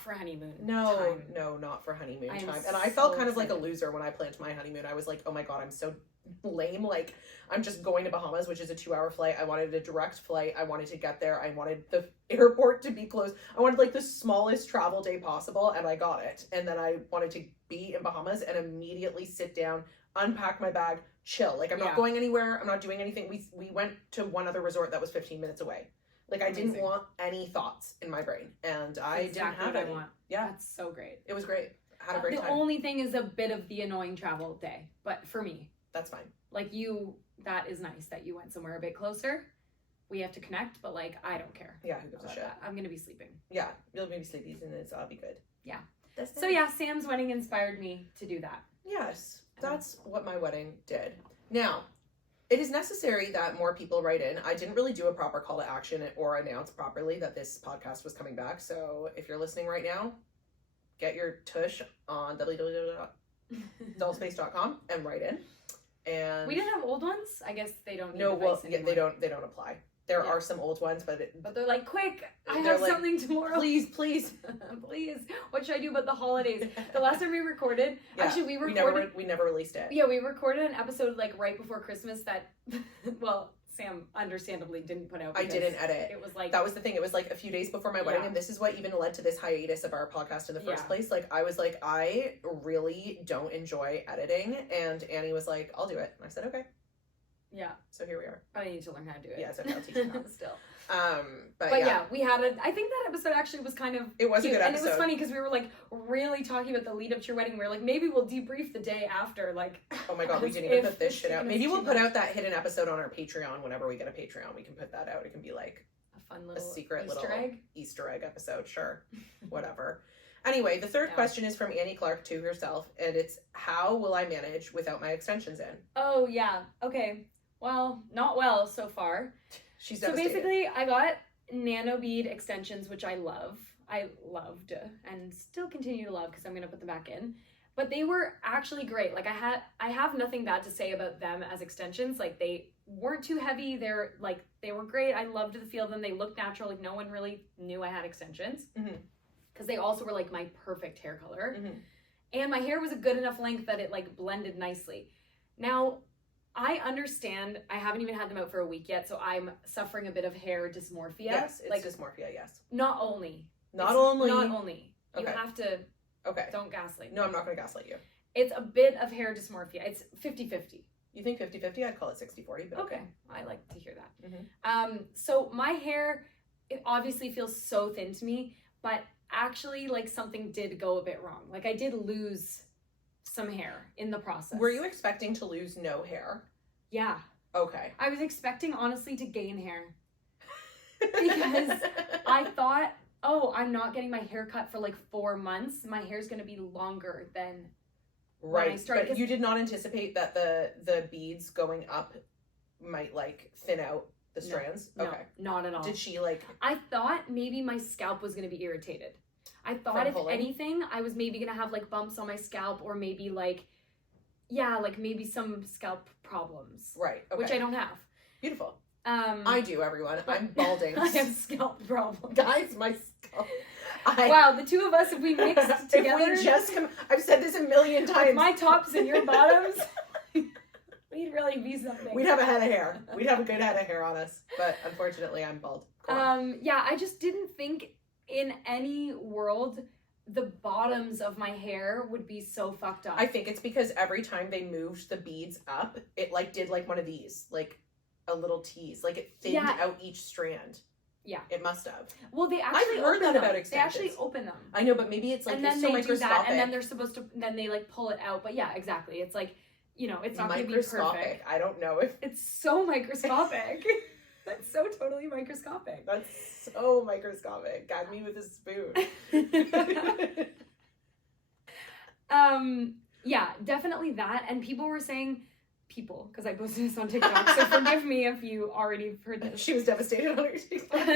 for honeymoon time. No, not for honeymoon time. And I felt kind of like a loser when I planned my honeymoon. I was like, oh my God, I'm so lame. Like, I'm just going to Bahamas, which is a 2-hour flight. I wanted a direct flight. I wanted to get there. I wanted the airport to be closed. I wanted, like, the smallest travel day possible, and I got it. And then I wanted to be in Bahamas and immediately sit down, unpack my bag, chill. Like, I'm not going anywhere. I'm not doing anything. We went to one other resort that was 15 minutes away. Like, I didn't want any thoughts in my brain, and I didn't have any. Yeah. That's so great. It was great. I had a great time. The only thing is a bit of the annoying travel day, but for me. That's fine. Like, that is nice that you went somewhere a bit closer. We have to connect, but, like, I don't care. Yeah, who gives a shit? I'm going to be sleeping. Yeah, you'll maybe sleepy, and I'll be good. Yeah. So, yeah, Sam's wedding inspired me to do that. Yes, that's what my wedding did. Now, it is necessary that more people write in. I didn't really do a proper call to action or announce properly that this podcast was coming back. So if you're listening right now, get your tush on www.dollspace.com and write in. And we didn't have old ones. I guess they don't. No, well, yeah, they don't apply. There are some old ones, but they're like, quick! I have something tomorrow. Please. Please. What should I do about the holidays? The last time we recorded, actually, we never released it. Yeah, we recorded an episode, like, right before Christmas that, well, Sam understandably didn't put out. I didn't edit. It was like, that was the thing. It was like a few days before my wedding, and this is what even led to this hiatus of our podcast in the first place. Like, I was like, I really don't enjoy editing, and Annie was like, I'll do it. And I said, okay. Yeah. So here we are. I need to learn how to do it. Yeah, it's okay. I'll teach you how. Still. But yeah, we had I think that episode actually was kind of It was cute. A good episode. And it was funny because we were, like, really talking about the lead up to your wedding. We were like, maybe we'll debrief the day after, like. Oh my God, we didn't even put this shit out. Maybe we'll put out that hidden episode on our Patreon whenever we get a Patreon. We can put that out. It can be like a fun little secret Easter egg episode. Sure. Whatever. Anyway, the third question is from Annie Clark to herself, and it's, how will I manage without my extensions in? Oh yeah. Okay. Well, not well so far. She's devastated. So basically, I got nano bead extensions, which I love. I loved and still continue to love because I'm going to put them back in. But they were actually great. Like I have nothing bad to say about them as extensions. Like they weren't too heavy. They were great. I loved the feel of them. They looked natural. Like no one really knew I had extensions. Because they also were like my perfect hair color. And my hair was a good enough length that it like blended nicely. Now, I understand I haven't even had them out for a week yet, so I'm suffering a bit of hair dysmorphia. Yes, it's like dysmorphia, yes. Not only. You Okay. have to, okay. Don't gaslight me. No, I'm not going to gaslight you. It's a bit of hair dysmorphia. It's 50-50. You think 50-50? I'd call it 60-40, but okay. I like to hear that. So my hair, it obviously feels so thin to me, but actually like something did go a bit wrong. Like I did lose some hair in the process. Were you expecting to lose no hair? Yeah. Okay. I was expecting honestly to gain hair. Because I thought, oh, I'm not getting my hair cut for like 4 months. My hair's going to be longer than when I started. But you did not anticipate that the beads going up might like thin out the strands? No, okay. Not at all. Did she like... I thought maybe my scalp was going to be irritated. I thought if anything, I was maybe going to have like bumps on my scalp or maybe like, like maybe some scalp problems. Right. Okay. Which I don't have. Beautiful. I do, everyone. I'm balding. I have scalp problems. Guys, my scalp. Wow, the two of us, if we mixed together. I've said this a million times. With my tops and your bottoms, we'd really be something. We'd have a head of hair. We'd have a good head of hair on us. But unfortunately, I'm bald. Cool. I just didn't think in any world the bottoms of my hair would be so fucked up. I think it's because every time they moved the beads up, it like did like one of these, like a little tease, like it thinned out each strand. Yeah, it must have. Well, they actually I've heard that about extensions. They actually open them. I know, but maybe it's like and then it's so they microscopic. do that, and then they're supposed to. Then they like pull it out. But yeah, exactly. It's like, it's not going to be perfect. I don't know if it's so microscopic. That's so totally microscopic. That's so microscopic. Gag me with a spoon. Yeah, definitely that. And people were saying, because I posted this on TikTok, so forgive me if you already heard this. She was devastated on her TikTok.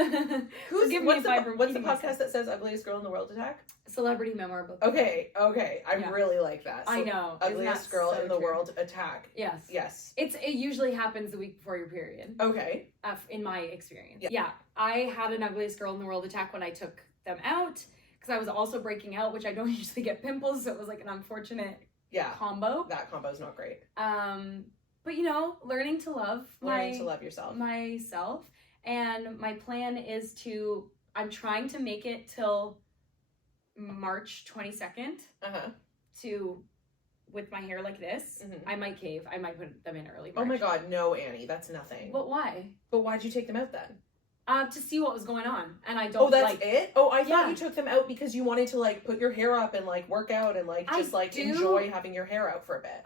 What's the podcast that says ugliest girl in the world attack? Celebrity memoir book. Okay. I really like that. So I know. Ugliest girl in the world attack. Yes. It usually happens the week before your period. Okay. In my experience. Yeah. I had an ugliest girl in the world attack when I took them out, because I was also breaking out, which I don't usually get pimples, so it was like an unfortunate combo. That combo is not great. But learning to love yourself. Myself. And my plan is I'm trying to make it till March 22nd with my hair like this. I might cave. I might put them in early March. Oh my God, no, Annie, that's nothing. But why? But why'd you take them out then? To see what was going on, and I don't. Oh, that's it. Oh, I thought you took them out because you wanted to like put your hair up and like work out and like just enjoy having your hair out for a bit.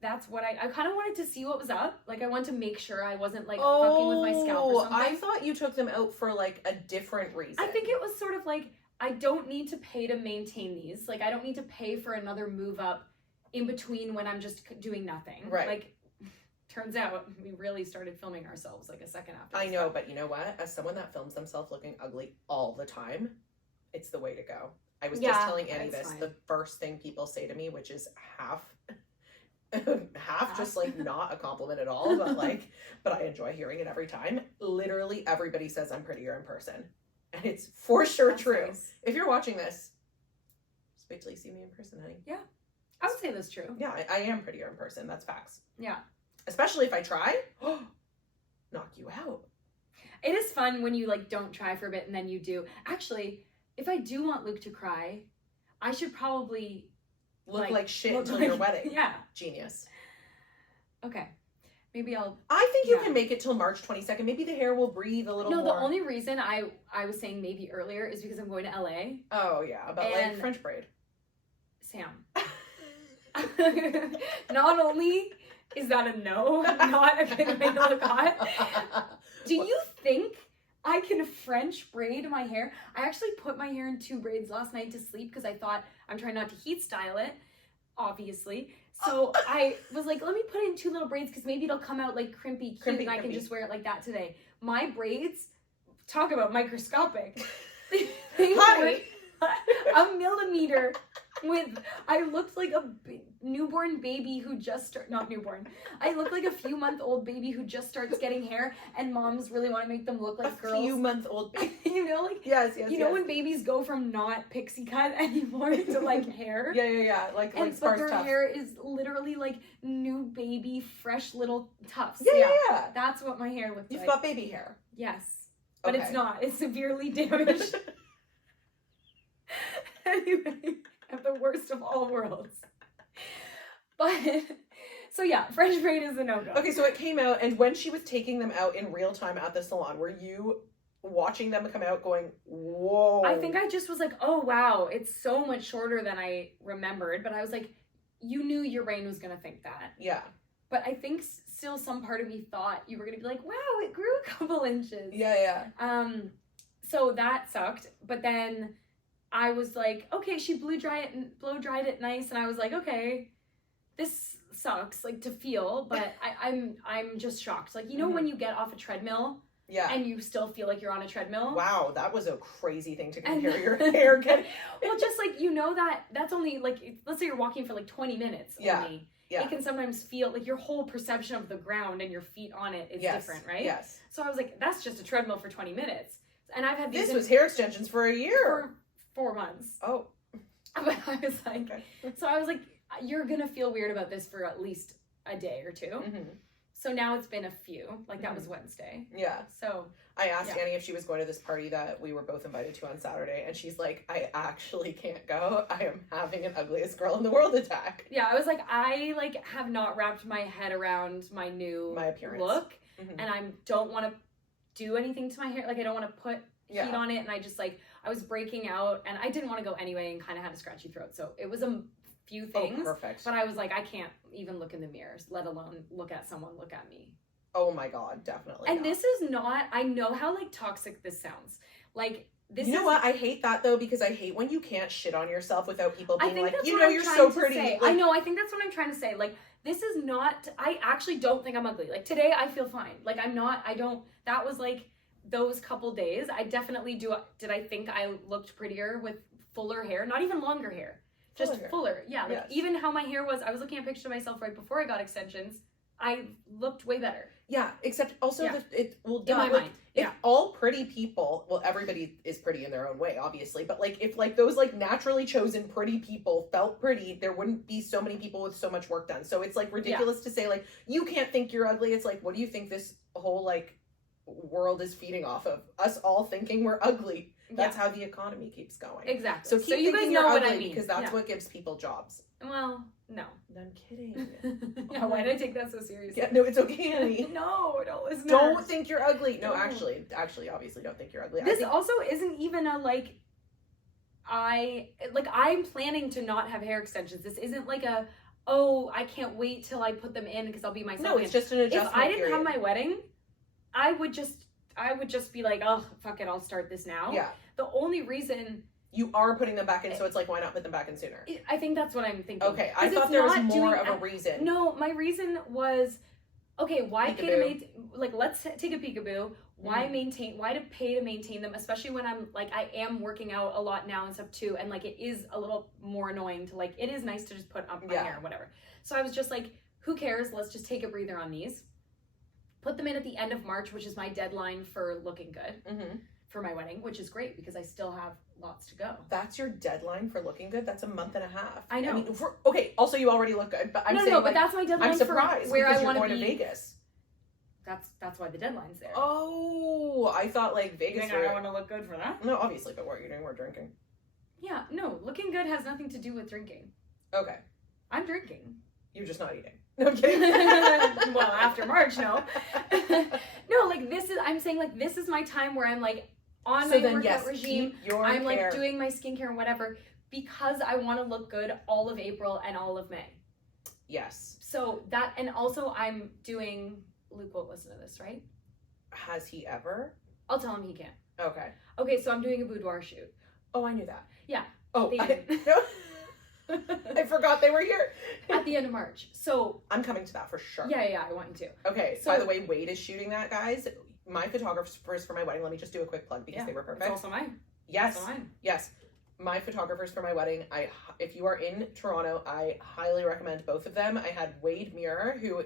That's what I kind of wanted to see what was up. Like I wanted to make sure I wasn't like fucking with my scalp or something. I thought you took them out for like a different reason. I think it was sort of like, I don't need to pay to maintain these. Like I don't need to pay for another move up in between when I'm just doing nothing. Right. Like. Turns out we really started filming ourselves like a second after. I know, but you know what? As someone that films themselves looking ugly all the time, it's the way to go. I was just telling Annie this. Fine. The first thing people say to me, which is half just like not a compliment at all, but I enjoy hearing it every time. Literally everybody says I'm prettier in person. And it's for sure true. Nice. If you're watching this, just wait till you see me in person, honey. Yeah. I would say that's true. Yeah, I am prettier in person. That's facts. Yeah. Especially if I try, knock you out. It is fun when you like don't try for a bit and then you do. Actually, if I do want Luke to cry, I should probably look like shit until your wedding. Yeah. Genius. Okay. Maybe I'll... I think you can make it till March 22nd. Maybe the hair will breathe a little more. No, the only reason I was saying maybe earlier is because I'm going to LA. Oh, yeah. About like French braid. Sam. Not only... Is that a no? Not a good way to look hot? Do you think I can French braid my hair? I actually put my hair in 2 braids last night to sleep because I thought I'm trying not to heat style it, obviously. So I was like, let me put it in 2 little braids because maybe it'll come out like crimpy cute and I can just wear it like that today. My braids, talk about microscopic. They were a millimeter I looked like a newborn baby who just not newborn. I looked like a few month old baby who just starts getting hair, and moms really want to make them look like girls. A few month old baby. You know, like yes. You know when babies go from not pixie cut anymore to like hair. Yeah. Like but sparse their tufts. hair is literally like new baby, fresh little tufts. Yeah. That's what my hair looks like. You've got baby hair. Yes, but it's not. It's severely damaged. Anyway, at the worst of all worlds. But so yeah, French braid is a no-go. Okay, so it came out, and when she was taking them out in real time at the salon, were you watching them come out going, whoa? I think I just was like, oh wow, it's so much shorter than I remembered. But I was like, you knew your brain was gonna think that. Yeah. But I think still some part of me thought you were gonna be like, wow, it grew a couple inches. Yeah. So that sucked. But then I was like, okay, she blow dried it nice, and I was like, okay, this sucks, like to feel, but I'm just shocked. Like, you know, when you get off a treadmill, and you still feel like you're on a treadmill. Wow, that was a crazy thing to compare your hair getting. Well, just like, you know, that's only like, let's say you're walking for like 20 minutes only. Yeah. It can sometimes feel like your whole perception of the ground and your feet on it is different, right? Yes. So I was like, that's just a treadmill for 20 minutes. And I've had these. This was hair extensions for a year. For 4 months. Oh. But I was like, so I was like, you're going to feel weird about this for at least a day or two. Mm-hmm. So now it's been a few. Like, that was Wednesday. Yeah. So I asked Annie if she was going to this party that we were both invited to on Saturday, and she's like, I actually can't go. I am having an ugliest girl in the world attack. Yeah, I was like, I like have not wrapped my head around my appearance look, and I don't want to do anything to my hair. Like, I don't want to put heat on it, and I just like, I was breaking out, and I didn't want to go anyway, and kind of had a scratchy throat. So it was a few things. Oh, perfect. But I was like, I can't even look in the mirrors, let alone look at someone look at me. Oh my God, definitely. And this is not, I know how like toxic this sounds. Like, this You know what? I hate that though, because I hate when you can't shit on yourself without people being like, you know, I'm you're so pretty. Like, I know, I think that's what I'm trying to say. Like, this is not, I actually don't think I'm ugly. Like, today I feel fine. Like, that was like those couple days. I definitely did I think I looked prettier with fuller hair? Not even longer hair. Just fuller. Yeah, like even how my hair was, I was looking at a picture of myself right before I got extensions. I looked way better. Yeah, except also in my mind. If all pretty people, well, everybody is pretty in their own way, obviously, but like if like those like naturally chosen pretty people felt pretty, there wouldn't be so many people with so much work done. So it's like ridiculous to say like you can't think you're ugly. It's like, what do you think this whole like world is feeding off of? Us all thinking we're ugly. That's how the economy keeps going. Exactly. So you guys know what I mean, because that's what gives people jobs. Well, no. I'm kidding. Yeah, why did I take that so seriously? Yeah, no, it's okay, Annie. No, it's not. Don't think you're ugly. No, actually, obviously, don't think you're ugly. This also isn't even a like. I'm planning to not have hair extensions. This isn't like a, I can't wait till I put them in because I'll be myself. No, it's just an adjustment. If I didn't have my wedding, I would just be like, oh, fuck it, I'll start this now. Yeah. The only reason you are putting them back in, so it's like, why not put them back in sooner? I think that's what I'm thinking. Okay, I thought there was more of a reason. No, my reason was, okay, why let's take a peekaboo. Why to pay to maintain them, especially when I'm like, I am working out a lot now and stuff too, and like, it is a little more annoying to like, it is nice to just put up my hair or whatever. So I was just like, who cares? Let's just take a breather on these. Put them in at the end of March, which is my deadline for looking good for my wedding, which is great because I still have lots to go. That's your deadline for looking good? That's a month and a half. I know. I mean, okay, also you already look good, but I'm saying but that's my deadline. I'm surprised for where because I want you're to going to Vegas. That's why the deadline's there. Oh, I thought like Vegas. I want to look good for that. No, obviously, but what are you doing? We're drinking. Yeah, no, looking good has nothing to do with drinking. Okay. I'm drinking. You're just not eating. No, I'm kidding. Well, after March, no. No, like I'm saying like this is my time where I'm like on my workout regime. I'm like doing my skincare and whatever because I want to look good all of April and all of May. Yes. So that, and also I'm doing, Luke won't listen to this, right? Has he ever? I'll tell him he can't. Okay. Okay, so I'm doing a boudoir shoot. Oh, I knew that. Yeah. Oh, I forgot they were here. At the end of March. So I'm coming to that for sure. Yeah, I want you to. Okay, so by the way, Wade is shooting that, guys. My photographers for my wedding, let me just do a quick plug because they were perfect. It's also mine. Yes. Also mine. Yes. my photographers for my wedding, if you are in Toronto, I highly recommend both of them. I had Wade Muir, who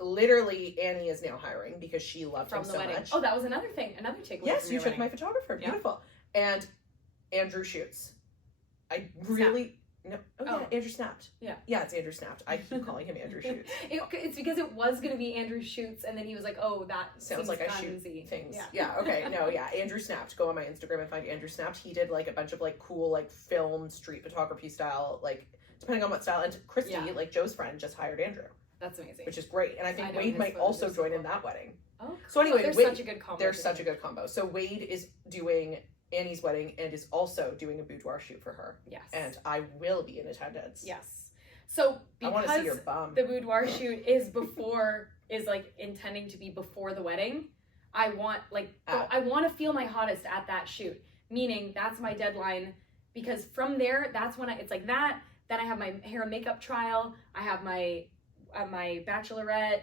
literally Annie is now hiring because she loved him so much. Oh, that was another takeaway. Yes, you took my photographer. Beautiful. Yeah. And Andrew Shoots. I really... No. Oh, yeah, Andrew Snapped. Yeah, it's Andrew Snapped. I keep calling him Andrew Shoots. It's because it was going to be Andrew Shoots, and then he was like, oh, that sounds like I shoot things. Yeah, okay. No, yeah, Andrew Snapped. Go on my Instagram and find Andrew Snapped. He did, like, a bunch of, like, cool, like, film, street photography style, like, depending on what style. And Christy, like, Joe's friend, just hired Andrew. That's amazing. Which is great. And I think Wade might also join in that wedding. Oh, cool. So anyway, They're such a good combo. They're such a good combo. So Wade is doing Annie's wedding and is also doing a boudoir shoot for her. Yes. And I will be in attendance. Yes. So I want to see your bum. The boudoir shoot is like intending to be before the wedding, I want I want to feel my hottest at that shoot. Meaning that's my deadline, because from there, that's when it's like that. Then I have my hair and makeup trial. I have my bachelorette,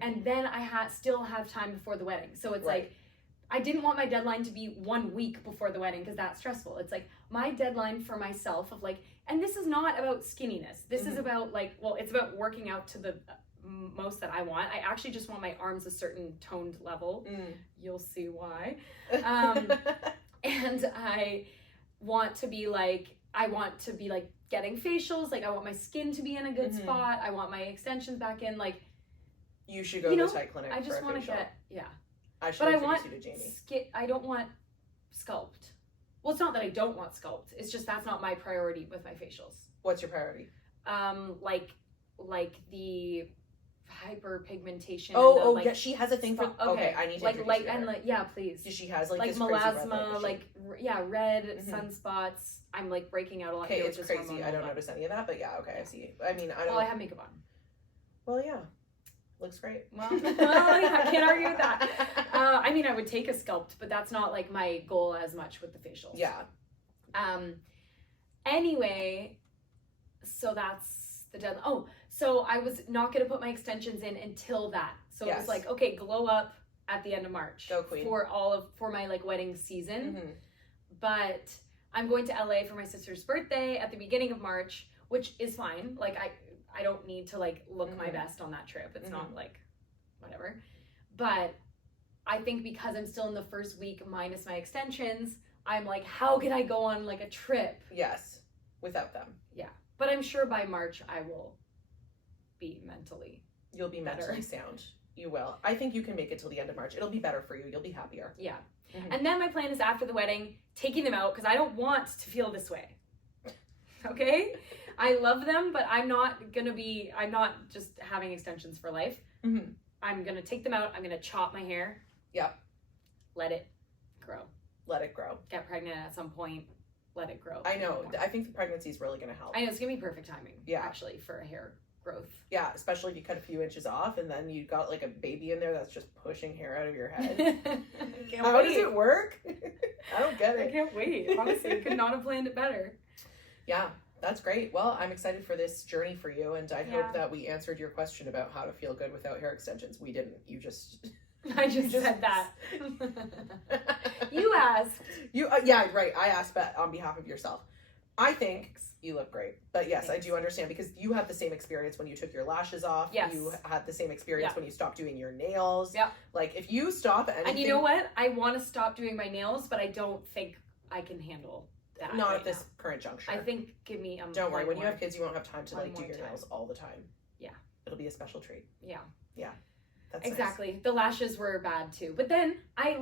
and then I still have time before the wedding. So it's like, I didn't want my deadline to be 1 week before the wedding because that's stressful. It's like my deadline for myself of like, and this is not about skinniness. This is about like, well, it's about working out to the most that I want. I actually just want my arms a certain toned level. You'll see why. And I want to be like getting facials. Like I want my skin to be in a good spot. I want my extensions back in. Like, you should go to the Thai clinic. I just want to get, I want you to Jamie. I don't want sculpt. Well, it's not that I don't want sculpt. It's just that's not my priority with my facials. What's your priority? Like the hyperpigmentation. Yeah, she has a thing for. Okay, I need to please. She has like this melasma, red sunspots. I'm like breaking out a lot. Okay, it's crazy. I don't notice any of that, but I see. I mean, I don't. Well, I have makeup on. Well, yeah. Looks great. Well, I can't argue with that. I mean, I would take a sculpt, but that's not like my goal as much with the facials. Yeah. Anyway, so that's the deadline. Oh, so I was not going to put my extensions in until that. So it was like, okay, glow up at the end of March. Go queen. For my like wedding season. But I'm going to LA for my sister's birthday at the beginning of March, which is fine. Like I don't need to like look my best on that trip. It's not like whatever. But I think because I'm still in the first week minus my extensions, I'm like, how can I go on like a trip? Yes. Without them. Yeah. But I'm sure by March I will be mentally. You'll be mentally sound. You will. I think you can make it till the end of March. It'll be better for you. You'll be happier. Yeah. And then my plan is after the wedding, taking them out because I don't want to feel this way. Okay? I love them, but I'm not just having extensions for life. I'm going to take them out. I'm going to chop my hair. Yep. Let it grow. Let it grow. Get pregnant at some point. Let it grow. I know. I think the pregnancy is really going to help. I know. It's going to be perfect timing. Yeah. Actually, for a hair growth. Yeah. Especially if you cut a few inches off and then you got like a baby in there that's just pushing hair out of your head. How does it work? I don't get it. I can't wait. Honestly, I could not have planned it better. Yeah. That's great. Well, I'm excited for this journey for you, and I hope that we answered your question about how to feel good without hair extensions. We didn't. You just... I just said that. You asked. Yeah, right. I asked, but on behalf of yourself. I think you look great. But yes, I do understand, because you had the same experience when you took your lashes off. Yes. You had the same experience when you stopped doing your nails. Yeah. Like, if you stop anything... And you know what? I want to stop doing my nails, but I don't think I can handle that. Not at this current juncture. I think give me Don't worry, when you have kids, you won't have time to like do your nails all the time. Yeah. It'll be a special treat. Yeah. Yeah. That's exactly. Nice. The lashes were bad too. But then I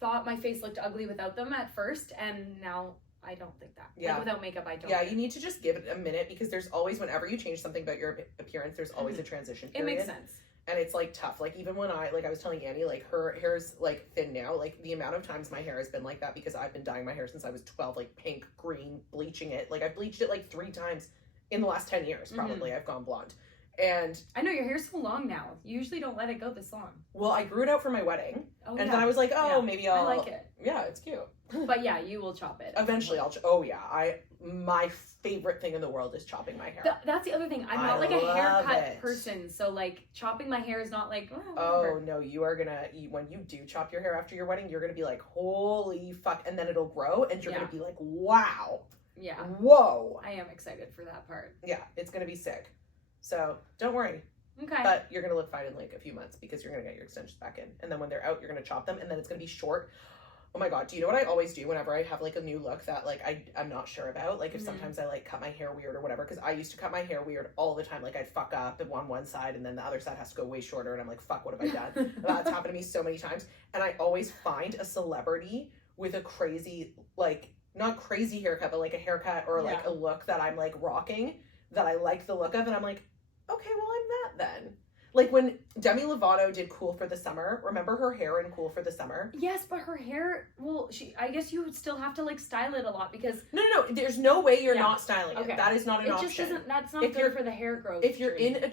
thought my face looked ugly without them at first, and now I don't think that. Yeah. Like, without makeup, I don't. Yeah, you need to just give it a minute, because there's always, whenever you change something about your appearance, there's always a transition period. It makes sense. And it's like tough. Like, even when I was telling Annie, like, her hair's like thin now. Like, the amount of times my hair has been like that, because I've been dyeing my hair since I was 12, like pink, green, bleaching it. Like, I've bleached it like 3 times in the last 10 years, probably. I've gone blonde. And I know your hair's so long now. You usually don't let it go this long. Well, I grew it out for my wedding. Oh, and then I was like, maybe I'll... I like it. Yeah, it's cute. But yeah, you will chop it. Eventually I'll... My favorite thing in the world is chopping my hair. That's the other thing. I'm not like a haircut person. So like chopping my hair is not like, no, you are gonna... when you do chop your hair after your wedding, you're gonna be like, holy fuck. And then it'll grow and you're gonna be like, wow. Yeah. Whoa. I am excited for that part. Yeah, it's gonna be sick. So don't worry. Okay. But you're going to look fine in like a few months because you're going to get your extensions back in. And then when they're out, you're going to chop them and then it's going to be short. Oh my God. Do you know what I always do whenever I have like a new look that like I'm not sure about? Like if sometimes I like cut my hair weird or whatever, because I used to cut my hair weird all the time. Like I'd fuck up on one side and then the other side has to go way shorter. And I'm like, fuck, what have I done? That's happened to me so many times. And I always find a celebrity with a crazy, like not crazy haircut, but like a haircut or like a look that I'm like rocking that I like the look of. And I'm like, okay, well, I'm that then. Like when Demi Lovato did Cool for the Summer, remember her hair in Cool for the Summer? Yes, but her hair, well, I guess you would still have to like style it a lot because... No, there's no way you're not styling it. That is not an option. It just doesn't, that's not good for the hair growth. If you're in a...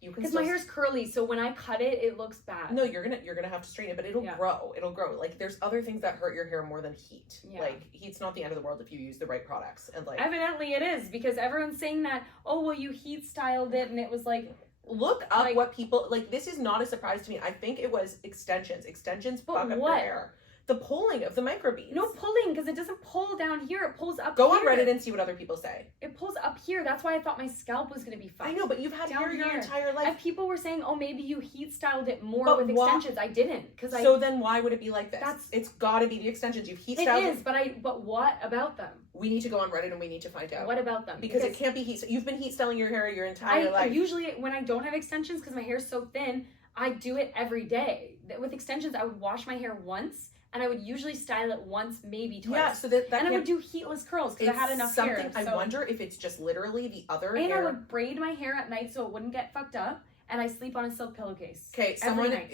Because my hair's curly, so when I cut it, it looks bad. No, you're gonna have to straighten it, but it'll grow. It'll grow. Like there's other things that hurt your hair more than heat. Yeah. Like heat's not the end of the world if you use the right products. And like evidently it is because everyone's saying that. Oh well, you heat styled it, and it was like. Look up what people like. This is not a surprise to me. I think it was extensions. Extensions fuck up your hair. The pulling of the microbeads. No pulling, because it doesn't pull down here. It pulls up Go here. on Reddit and see what other people say. It pulls up here. That's why I thought my scalp was going to be fucked. I know, but you've had hair your entire life. And people were saying, oh, maybe you heat styled it more with extensions. I didn't. So then why would it be like this? It's got to be the extensions. You've heat styled it. It is, but what about them? We need to go on Reddit and we need to find out. What about them? Because it can't be heat. You've been heat styling your hair your entire life. Usually, when I don't have extensions, because my hair's so thin, I do it every day. With extensions, I would wash my hair once. And I would usually style it once, maybe twice. Yeah, so that and I would do heatless curls because I had enough hair. I wonder if it's just literally the other hair. And I would braid my hair at night so it wouldn't get fucked up. And I sleep on a silk pillowcase. Okay,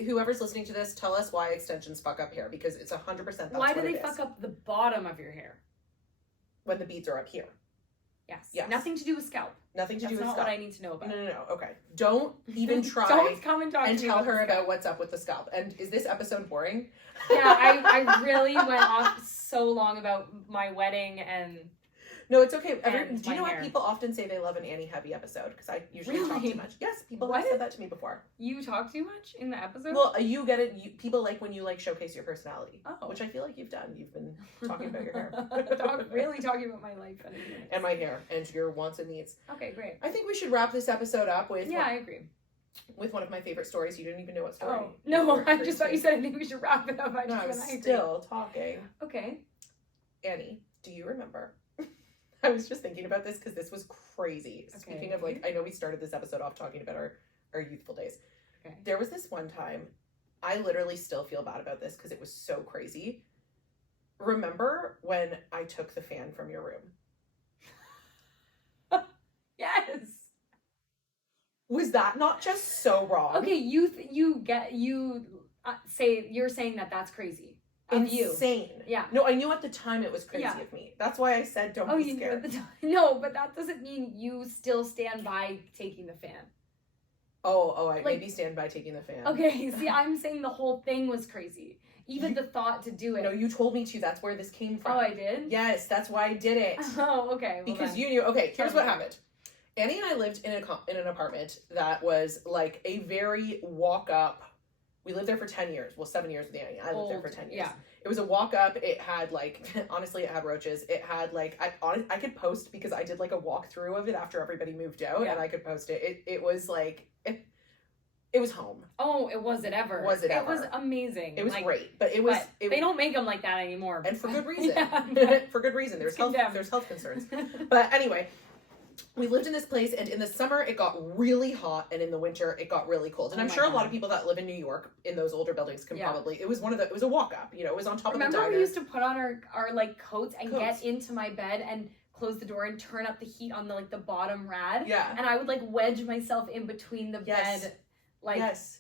whoever's listening to this, tell us why extensions fuck up hair because it's 100% that's why do they fuck up the bottom of your hair? When the beads are up here. Yes. Nothing to do with scalp. Nothing to do with scalp. That's not what I need to know about. No. Okay. Don't even try Don't come and talk and to me tell her about what's up with the scalp. And is this episode boring? Yeah, I really went off so long about my wedding and... No, it's okay. Do you know what people often say they love an Annie heavy episode? Because I usually talk too much. Yes, people have said that to me before. You talk too much in the episode? Well, you get it. People like when you like showcase your personality, which I feel like you've done. You've been talking about your hair. Really talking about my life and my hair and your wants and needs. Okay, great. I think we should wrap this episode up with. Yeah, I agree. With one of my favorite stories. You didn't even know what story. Oh, no, I just thought you said I think we should wrap it up. I was still talking. Okay. Annie, do you remember? I was just thinking about this because this was crazy. Okay. Speaking of I know we started this episode off talking about our youthful days. Okay. There was this one time, I literally still feel bad about this because it was so crazy. Remember when I took the fan from your room? Yes. Was that not just so wrong? Okay, you're saying that that's crazy. Insane. Yeah. No, I knew at the time it was crazy of me. That's why I said don't be scared. At the time. No, but that doesn't mean you still stand by taking the fan. I maybe stand by taking the fan. Okay, see, I'm saying the whole thing was crazy. Even the thought to do it. No, you told me to. That's where this came from. Oh, I did? Yes, that's why I did it. Oh, okay. Well, because you knew. Okay, here's what happened. Annie and I lived in an apartment that was like a very walk-up. We lived there for 10 years. Well, 7 years with Annie. I lived there for 10 years. Yeah. It was a walk-up. It had honestly, it had roaches. It had I could post because I did a walkthrough of it after everybody moved out and I could post it. It was it was home. Oh, was it ever? Was it ever? It was amazing. It was great, but it was... they don't make them like that anymore. And for good reason. Yeah, for good reason. There's health concerns. But anyway... We lived in this place, and in the summer it got really hot, and in the winter it got really cold. And I'm sure a lot of people that live in New York in those older buildings can probably. It was it was a walk up. It was on top of the diner. Remember we used to put on our coats and get into my bed and close the door and turn up the heat on the bottom rad. Yeah. And I would wedge myself in between the bed.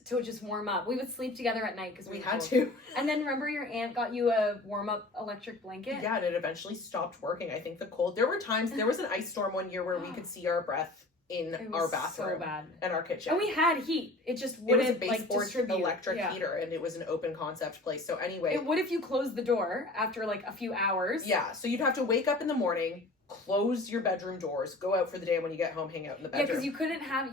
To just warm up. We would sleep together at night because we had to. And then remember your aunt got you a warm up electric blanket? Yeah, and it eventually stopped working. I think the cold. There was an ice storm one year where we could see our breath in our bathroom so bad. and our kitchen. And we had heat. It just It wouldn't was a baseboard distribute. electric heater, and it was an open concept place. So anyway, What if you closed the door after like a few hours? Yeah, so you'd have to wake up in the morning, close your bedroom doors, go out for the day, and when you get home, hang out in the bedroom. Yeah, because you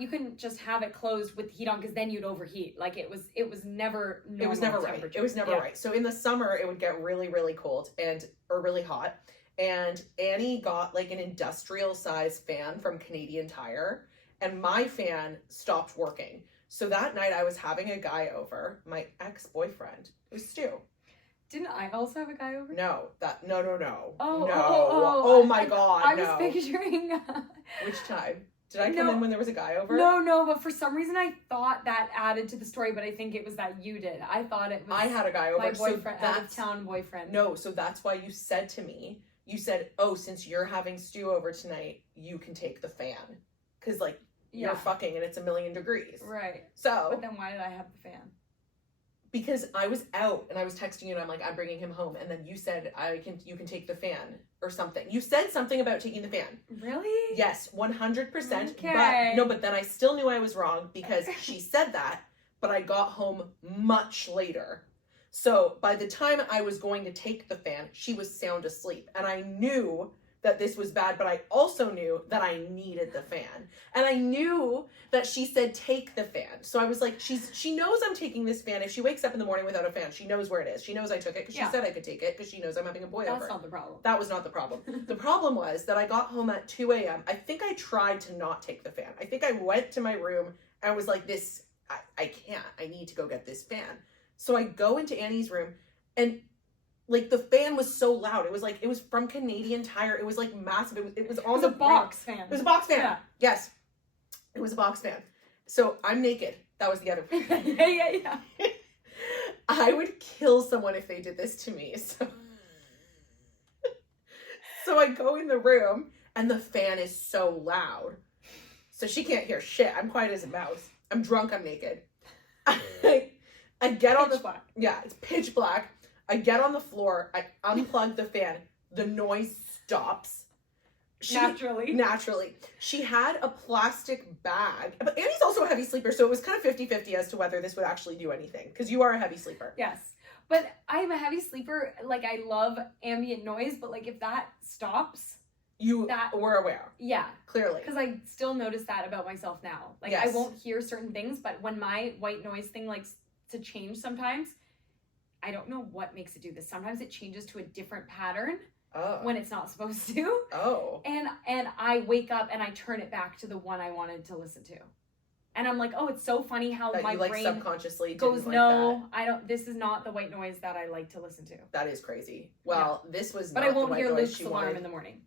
couldn't just have it closed with the heat on, because then you'd overheat. Like it was never normal. It was never right. It was never right. So in the summer, it would get really, really cold or really hot. And Annie got like an industrial size fan from Canadian Tire, and my fan stopped working. So that night I was having a guy over, my ex-boyfriend. It was Stu. Didn't I also have a guy over? No. Oh my God, I was picturing. Which time? Did I come in when there was a guy over? No, but for some reason I thought that added to the story, but I think it was that you did. I thought it was I had a guy over. My boyfriend, out of town boyfriend. No, so that's why you said to me, oh, since you're having Stu over tonight, you can take the fan. Because, like, you're fucking and it's 1,000,000 degrees. Right. So. But then why did I have the fan? Because I was out and I was texting you and I'm like, I'm bringing him home. And then you said, you can take the fan or something. You said something about taking the fan. Really? Yes, 100%. Okay. But then I still knew I was wrong because she said that, but I got home much later. So by the time I was going to take the fan, she was sound asleep. And I knew that this was bad, but I also knew that I needed the fan. And I knew that she said, take the fan. So I was like, she knows I'm taking this fan. If she wakes up in the morning without a fan, she knows where it is. She knows I took it because she said I could take it because she knows I'm having a boy over. That's not the problem. That was not the problem. The problem was that I got home at 2 a.m. I think I tried to not take the fan. I think I went to my room and was like, I can't. I need to go get this fan. So I go into Annie's room and like the fan was so loud. It was from Canadian Tire. It was like massive. It was on the box fan. It was a box fan. Yeah. Yes. It was a box fan. So I'm naked. That was the other part. Yeah. I would kill someone if they did this to me. So I go in the room and the fan is so loud. So she can't hear shit. I'm quiet as a mouse. I'm drunk. I'm naked. I get on the black. Yeah, it's pitch black. I get on the floor, I unplug the fan, the noise stops. Naturally. She had a plastic bag, but Annie's also a heavy sleeper, so it was kind of 50-50 as to whether this would actually do anything, because you are a heavy sleeper. Yes, but I'm a heavy sleeper, like I love ambient noise, but like if that stops... You were aware. Yeah. Clearly. Because I still notice that about myself now. Like I won't hear certain things, but when my white noise thing likes to change sometimes... I don't know what makes it do this. Sometimes it changes to a different pattern when it's not supposed to. Oh. And I wake up and I turn it back to the one I wanted to listen to. And I'm like, oh, it's so funny how that my you, like, brain subconsciously goes, didn't no, like that. I don't. This is not the white noise that I like to listen to. That is crazy. Well, this was not but I won't the white hear noise Luke's she alarm wanted. in the morning.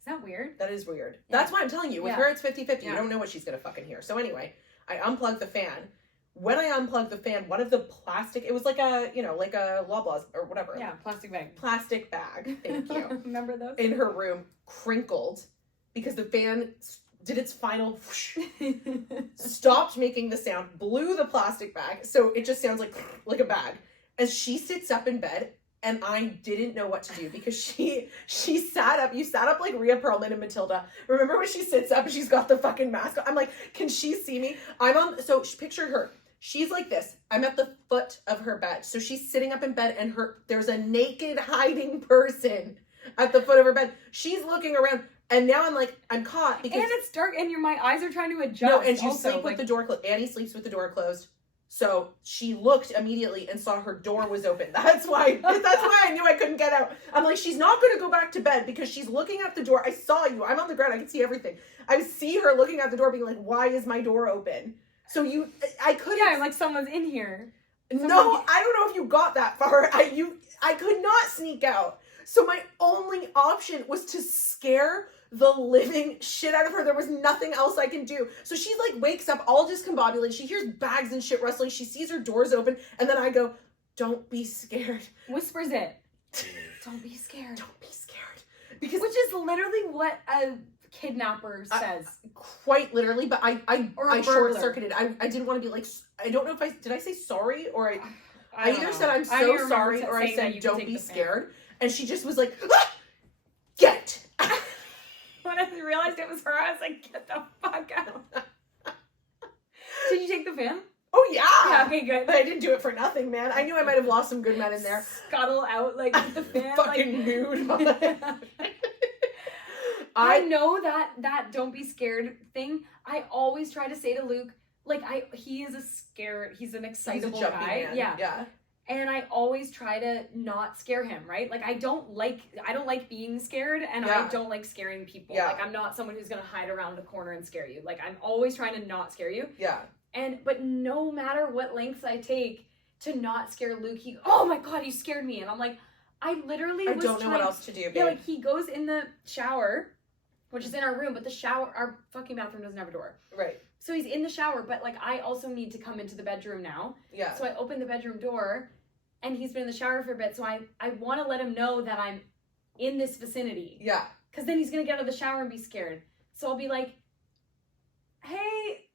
Is that weird? That is weird. Yeah. That's why I'm telling you. With her, it's 50-50. Yeah. You don't know what she's going to fucking hear. So anyway, I unplug the fan. When I unplugged the fan, one of the plastic, it was like a Loblaws or whatever. Yeah, plastic bag. Plastic bag, thank you. Remember those? In her room, crinkled because the fan did its final whoosh, stopped making the sound, blew the plastic bag, so it just sounds like a bag. As she sits up in bed, and I didn't know what to do because she sat up. You sat up like Rhea Perlman and Matilda. Remember when she sits up and she's got the fucking mask on? I'm like, can she see me? So picture her. She's like this. I'm at the foot of her bed. So she's sitting up in bed and there's a naked hiding person at the foot of her bed. She's looking around and now I'm caught because. And it's dark and my eyes are trying to adjust. No, and you sleep with the door closed. Annie sleeps with the door closed. So she looked immediately and saw her door was open. That's why I knew I couldn't get out. I'm like, she's not going to go back to bed because she's looking at the door. I saw you. I'm on the ground. I can see everything. I see her looking at the door being like, why is my door open? So I couldn't. Yeah, like someone's in here. No, I don't know if you got that far. I could not sneak out. So my only option was to scare the living shit out of her. There was nothing else I can do. So she wakes up all discombobulated. She hears bags and shit rustling. She sees her doors open. And then I go, don't be scared. Whispers it. Don't be scared. Don't be scared. Which is literally what a kidnapper says. Quite literally, but I short-circuited. I didn't want to be I don't know if did I say sorry or I either said I'm so sorry or I said don't be scared. And she just was like, get. What if I realized it was her, I was like, get the fuck out. Did you take the fan? Oh, yeah. Yeah, okay, good. But I didn't do it for nothing, man. I knew I might have lost some good men in there. Scuttle out, like, with the fan. Fucking nude. I know that don't be scared thing. I always try to say to Luke, like, he is he's an excitable guy. Man. Yeah. And I always try to not scare him, right? Like, I don't like being scared, and I don't like scaring people. Yeah. Like, I'm not someone who's gonna hide around the corner and scare you. Like, I'm always trying to not scare you. Yeah. But no matter what lengths I take to not scare Luke, oh my God, you scared me. And I'm like, I don't know what else to do, babe. Yeah, like, he goes in the shower, which is in our room, but our fucking bathroom doesn't have a door. Right. So he's in the shower, but, like, I also need to come into the bedroom now. Yeah. So I open the bedroom door, and he's been in the shower for a bit, so I want to let him know that I'm in this vicinity. Yeah. Because then he's going to get out of the shower and be scared. So I'll be like, hey,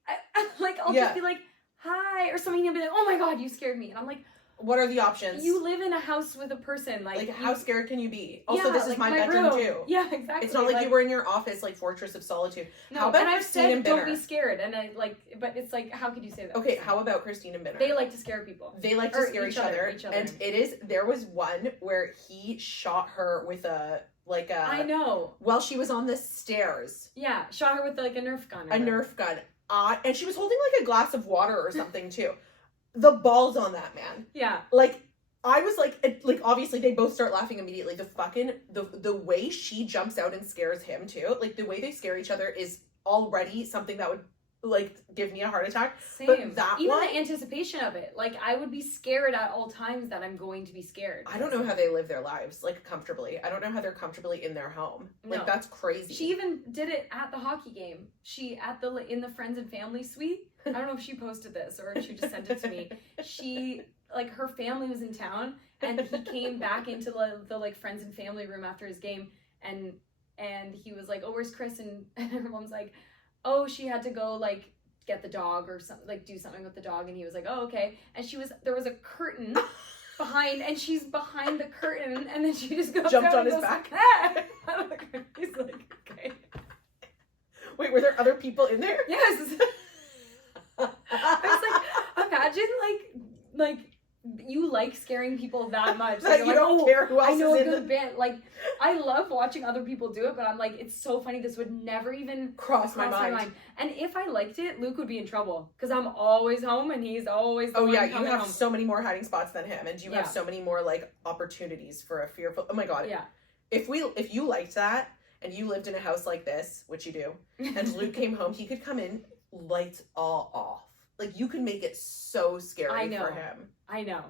I'll just be like, hi, or something, and he'll be like, oh my God, you scared me. And I'm like, what are the options? You live in a house with a person. Like how scared can you be? Also, this is my bedroom too. Yeah, exactly. It's not like you were in your office, like Fortress of Solitude. No, how about and I've Christine and said Binner? Don't be scared, and but it's like, how could you say that? Okay, how about Christine and Binner? They like to scare people. They like to scare each other. And there was one where he shot her with I know. While she was on the stairs. Yeah, shot her with like a Nerf gun. Nerf gun. And she was holding like a glass of water or something too. The balls on that man. Yeah. Like, I was like obviously they both start laughing immediately. The way she jumps out and scares him too, like the way they scare each other is already something that would like give me a heart attack. Same. But that even one, the anticipation of it, like I would be scared at all times that I'm going to be scared. I don't know how they live their lives like comfortably. I don't know how they're comfortably in their home. Like that's crazy. She even did it at the hockey game. She in the friends and family suite. I don't know if she posted this or if she just sent it to me. She like her family was in town and he came back into the like friends and family room after his game and he was like, oh, where's Chris? And her mom's like, oh, she had to go like get the dog or something, like do something with the dog. And he was like, oh, okay. And there was a curtain behind, and she's behind the curtain, and then she just jumped on his back. Out of the curtain. He's like, okay. Wait, were there other people in there? Yes. I was like, imagine like you like scaring people that much. Like, you don't care who else I know is a in good bit. Like, I love watching other people do it, but I'm like, it's so funny. This would never even cross my mind. And if I liked it, Luke would be in trouble because I'm always home and he's always the one you have home. so many more hiding spots than him, and you have so many more like opportunities for a fearful. Oh my God. Yeah. If you liked that and you lived in a house like this, which you do, and Luke came home, he could come in lights all off. Like, you could make it so scary for him. I know.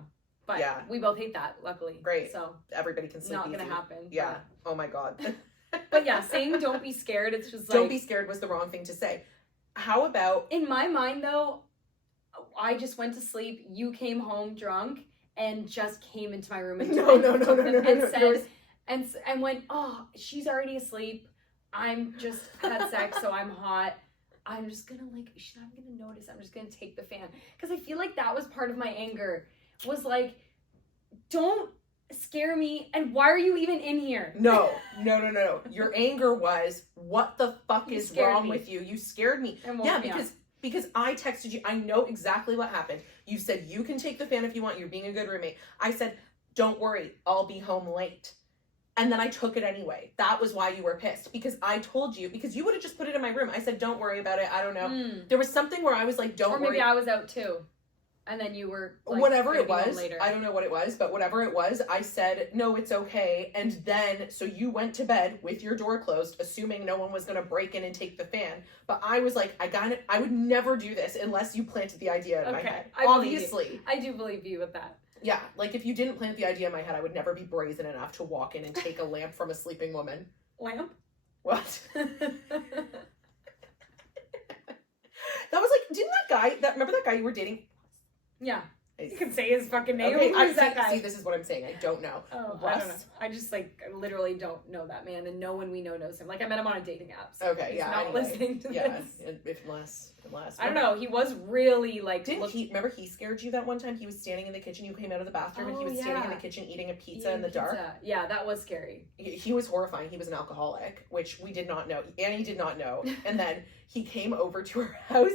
But we both hate that, luckily. Great. So everybody can sleep not easy. gonna happen. Yeah. But. Oh my God. But yeah, saying don't be scared, it's just like... Don't be scared was the wrong thing to say. How about... In my mind, though, I just went to sleep, you came home drunk, and just came into my room and said... And went, oh, she's already asleep. I'm just had sex, so I'm hot. I'm just gonna she's not gonna notice. I'm just gonna take the fan. Because I feel like that was part of my anger. Was like, don't scare me. And why are you even in here? No. Your anger was, what the fuck is wrong with you? You scared me. Yeah, because I texted you. I know exactly what happened. You said, you can take the fan if you want. You're being a good roommate. I said, don't worry. I'll be home late. And then I took it anyway. That was why you were pissed. Because I told you, because you would have just put it in my room. I said, don't worry about it. I don't know. There was something where I was like, don't worry. Or maybe I was out too. And then you were like, whatever it was. I don't know what it was, but whatever it was, I said, no, it's okay. And then, so you went to bed with your door closed, assuming no one was going to break in and take the fan. But I was like, I would never do this unless you planted the idea in my head. Obviously. I do believe you with that. Yeah, like if you didn't plant the idea in my head, I would never be brazen enough to walk in and take a lamp from a sleeping woman. Lamp? What? That was like, remember that guy you were dating? Yeah. You can say his fucking name. Okay, Who is that guy? See, this is what I'm saying. I don't know. Oh, I don't know. I just like literally don't know that man, and no one we know knows him. Like I met him on a dating app. So okay, he's yeah. not Anyway, listening to this. Unless. I don't know. He was really like. Remember he scared you that one time? He was standing in the kitchen. You came out of the bathroom, and he was standing in the kitchen eating a pizza in the dark. Yeah, that was scary. He was horrifying. He was an alcoholic, which we did not know. Annie did not know. And then he came over to her house.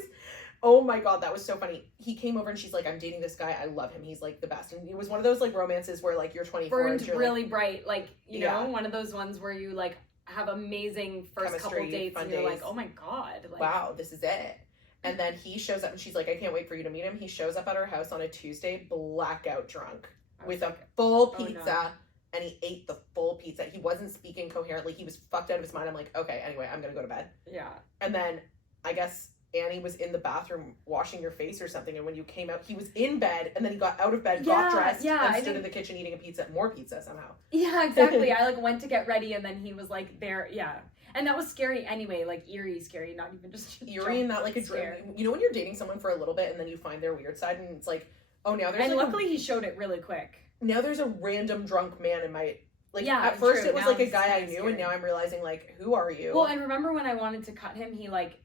Oh my god, that was so funny. He came over and she's like, I'm dating this guy. I love him. He's like the best. And it was one of those like romances where like you're 24. Burned and you're really like, bright. Like, you know, one of those ones where you like have amazing first couple dates and you're like, oh my god. Like, wow, this is it. And then he shows up and she's like, I can't wait for you to meet him. He shows up at her house on a Tuesday, blackout drunk, with a full pizza. And he ate the full pizza. He wasn't speaking coherently. He was fucked out of his mind. I'm like, okay, anyway, I'm going to go to bed. Yeah. And then I guess Annie was in the bathroom washing your face or something. And when you came out, he was in bed. And then he got out of bed, got dressed, and stood in the kitchen eating a pizza. More pizza somehow. Yeah, exactly. I like went to get ready and then he was like there. Yeah. And that was scary anyway, like eerie scary, not even just eerie and not like a dream. You know when you're dating someone for a little bit and then you find their weird side and it's like, oh, now there's and like luckily he showed it really quick. Now there's a random drunk man in my at first it was like a guy I knew scary. And now I'm realizing like, who are you? Well, and remember when I wanted to cut him, he like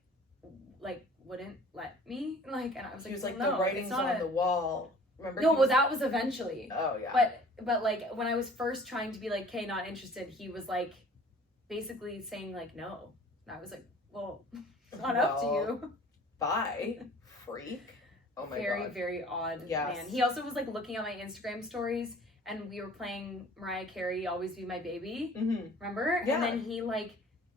wouldn't let me, like, and I was like, he was like, no, the writing's on the wall. Remember? No, well, that was eventually. Oh yeah. But like when I was first trying to be like, okay, not interested, he was like basically saying like no. And I was like, well, it's not up to you. Bye, freak. Oh my god. Very, very odd man. He also was like looking at my Instagram stories and we were playing Mariah Carey, Always Be My Baby. Mm-hmm. Remember? Yeah. And then he like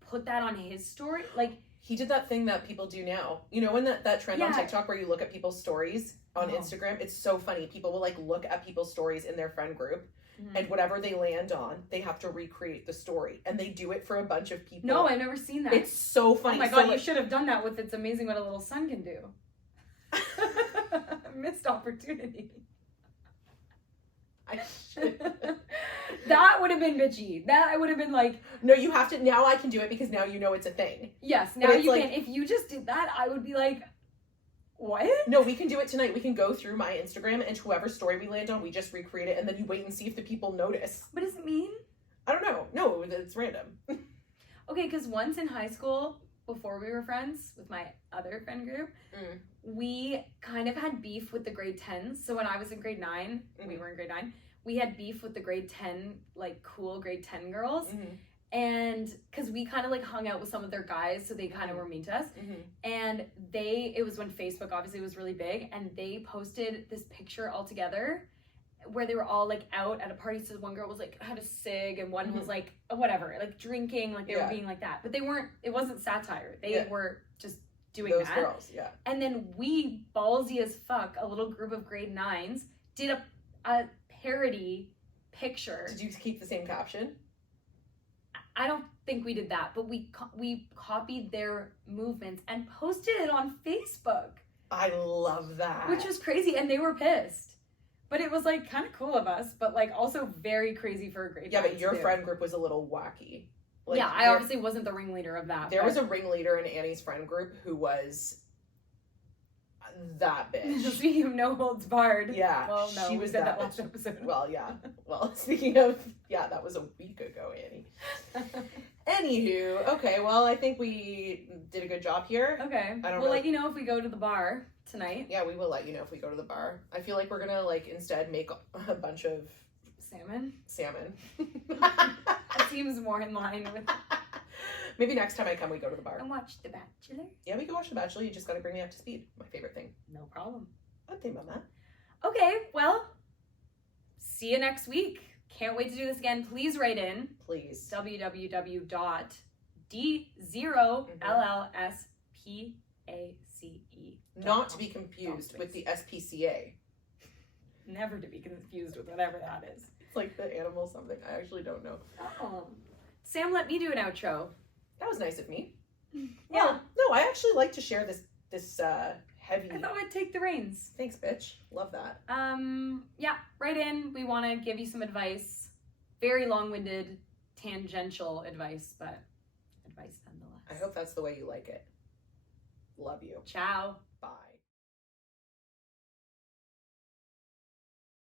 put that on his story. Like he did that thing that people do now. You know when that trend on TikTok where you look at people's stories on Instagram? It's so funny. People will like look at people's stories in their friend group. Mm-hmm. And whatever they land on, they have to recreate the story. And they do it for a bunch of people. No, I've never seen that. It's so funny. Oh my god, you should have done that with It's Amazing What a Little Sun Can Do. Missed opportunity. I should. That would have been bitchy. That I would have been like, no, you have to. Now I can do it because now you know it's a thing. Yes, now you can. If you just did that, I would be like, what? No, we can do it tonight. We can go through my Instagram and whoever story we land on, we just recreate it and then you wait and see if the people notice. What does it mean? I don't know. No, it's random. Okay, because once in high school, before we were friends with my other friend group, we kind of had beef with the grade 10s. So when I was in grade 9, we were in grade 9, we had beef with the grade 10, like cool grade 10 girls. Mm-hmm. And because we kind of like hung out with some of their guys, so they kind of were mean to us. Mm-hmm. And it was when Facebook obviously was really big, and they posted this picture all together where they were all like out at a party. So one girl was like had a cig and one was like whatever, like drinking, like they were being like that. But it wasn't satire. They were just doing those that. Girls, And then we, ballsy as fuck, a little group of grade 9s, did a parody picture. Did you keep the same caption? I don't think we did that, but we copied their movements and posted it on Facebook. I love that. Which was crazy, and they were pissed. But it was like kind of cool of us, but like also very crazy for a grade. Yeah, but your friend group was a little wacky. Like, yeah, I obviously wasn't the ringleader of that. There was a ringleader in Annie's friend group who was that bitch. Speaking of no holds barred. Yeah. Well, no, she was that last episode. Well, yeah. Well, speaking of, that was a week ago, Annie. Anywho, okay, well, I think we did a good job here. Okay. We'll let you know if we go to the bar tonight. Yeah, we will let you know if we go to the bar. I feel like we're gonna, like, instead make a bunch of... Salmon? That seems more in line with... Maybe next time I come, we go to the bar. And watch The Bachelor? Yeah, we can watch The Bachelor. You just gotta bring me up to speed. My favorite thing. No problem. I'd think about that. Okay, well, see you next week. Can't wait to do this again. Please write in. Please. www.d0llspace. Not to be confused with the SPCA. Never to be confused with whatever that is. It's like the animal something. I actually don't know. Oh. Sam, let me do an outro. That was nice of me. Yeah. Well, no, I actually like to share this heavy... I thought I'd take the reins. Thanks, bitch. Love that. Yeah, write in. We want to give you some advice. Very long-winded, tangential advice, but advice nonetheless. I hope that's the way you like it. Love you. Ciao. Bye.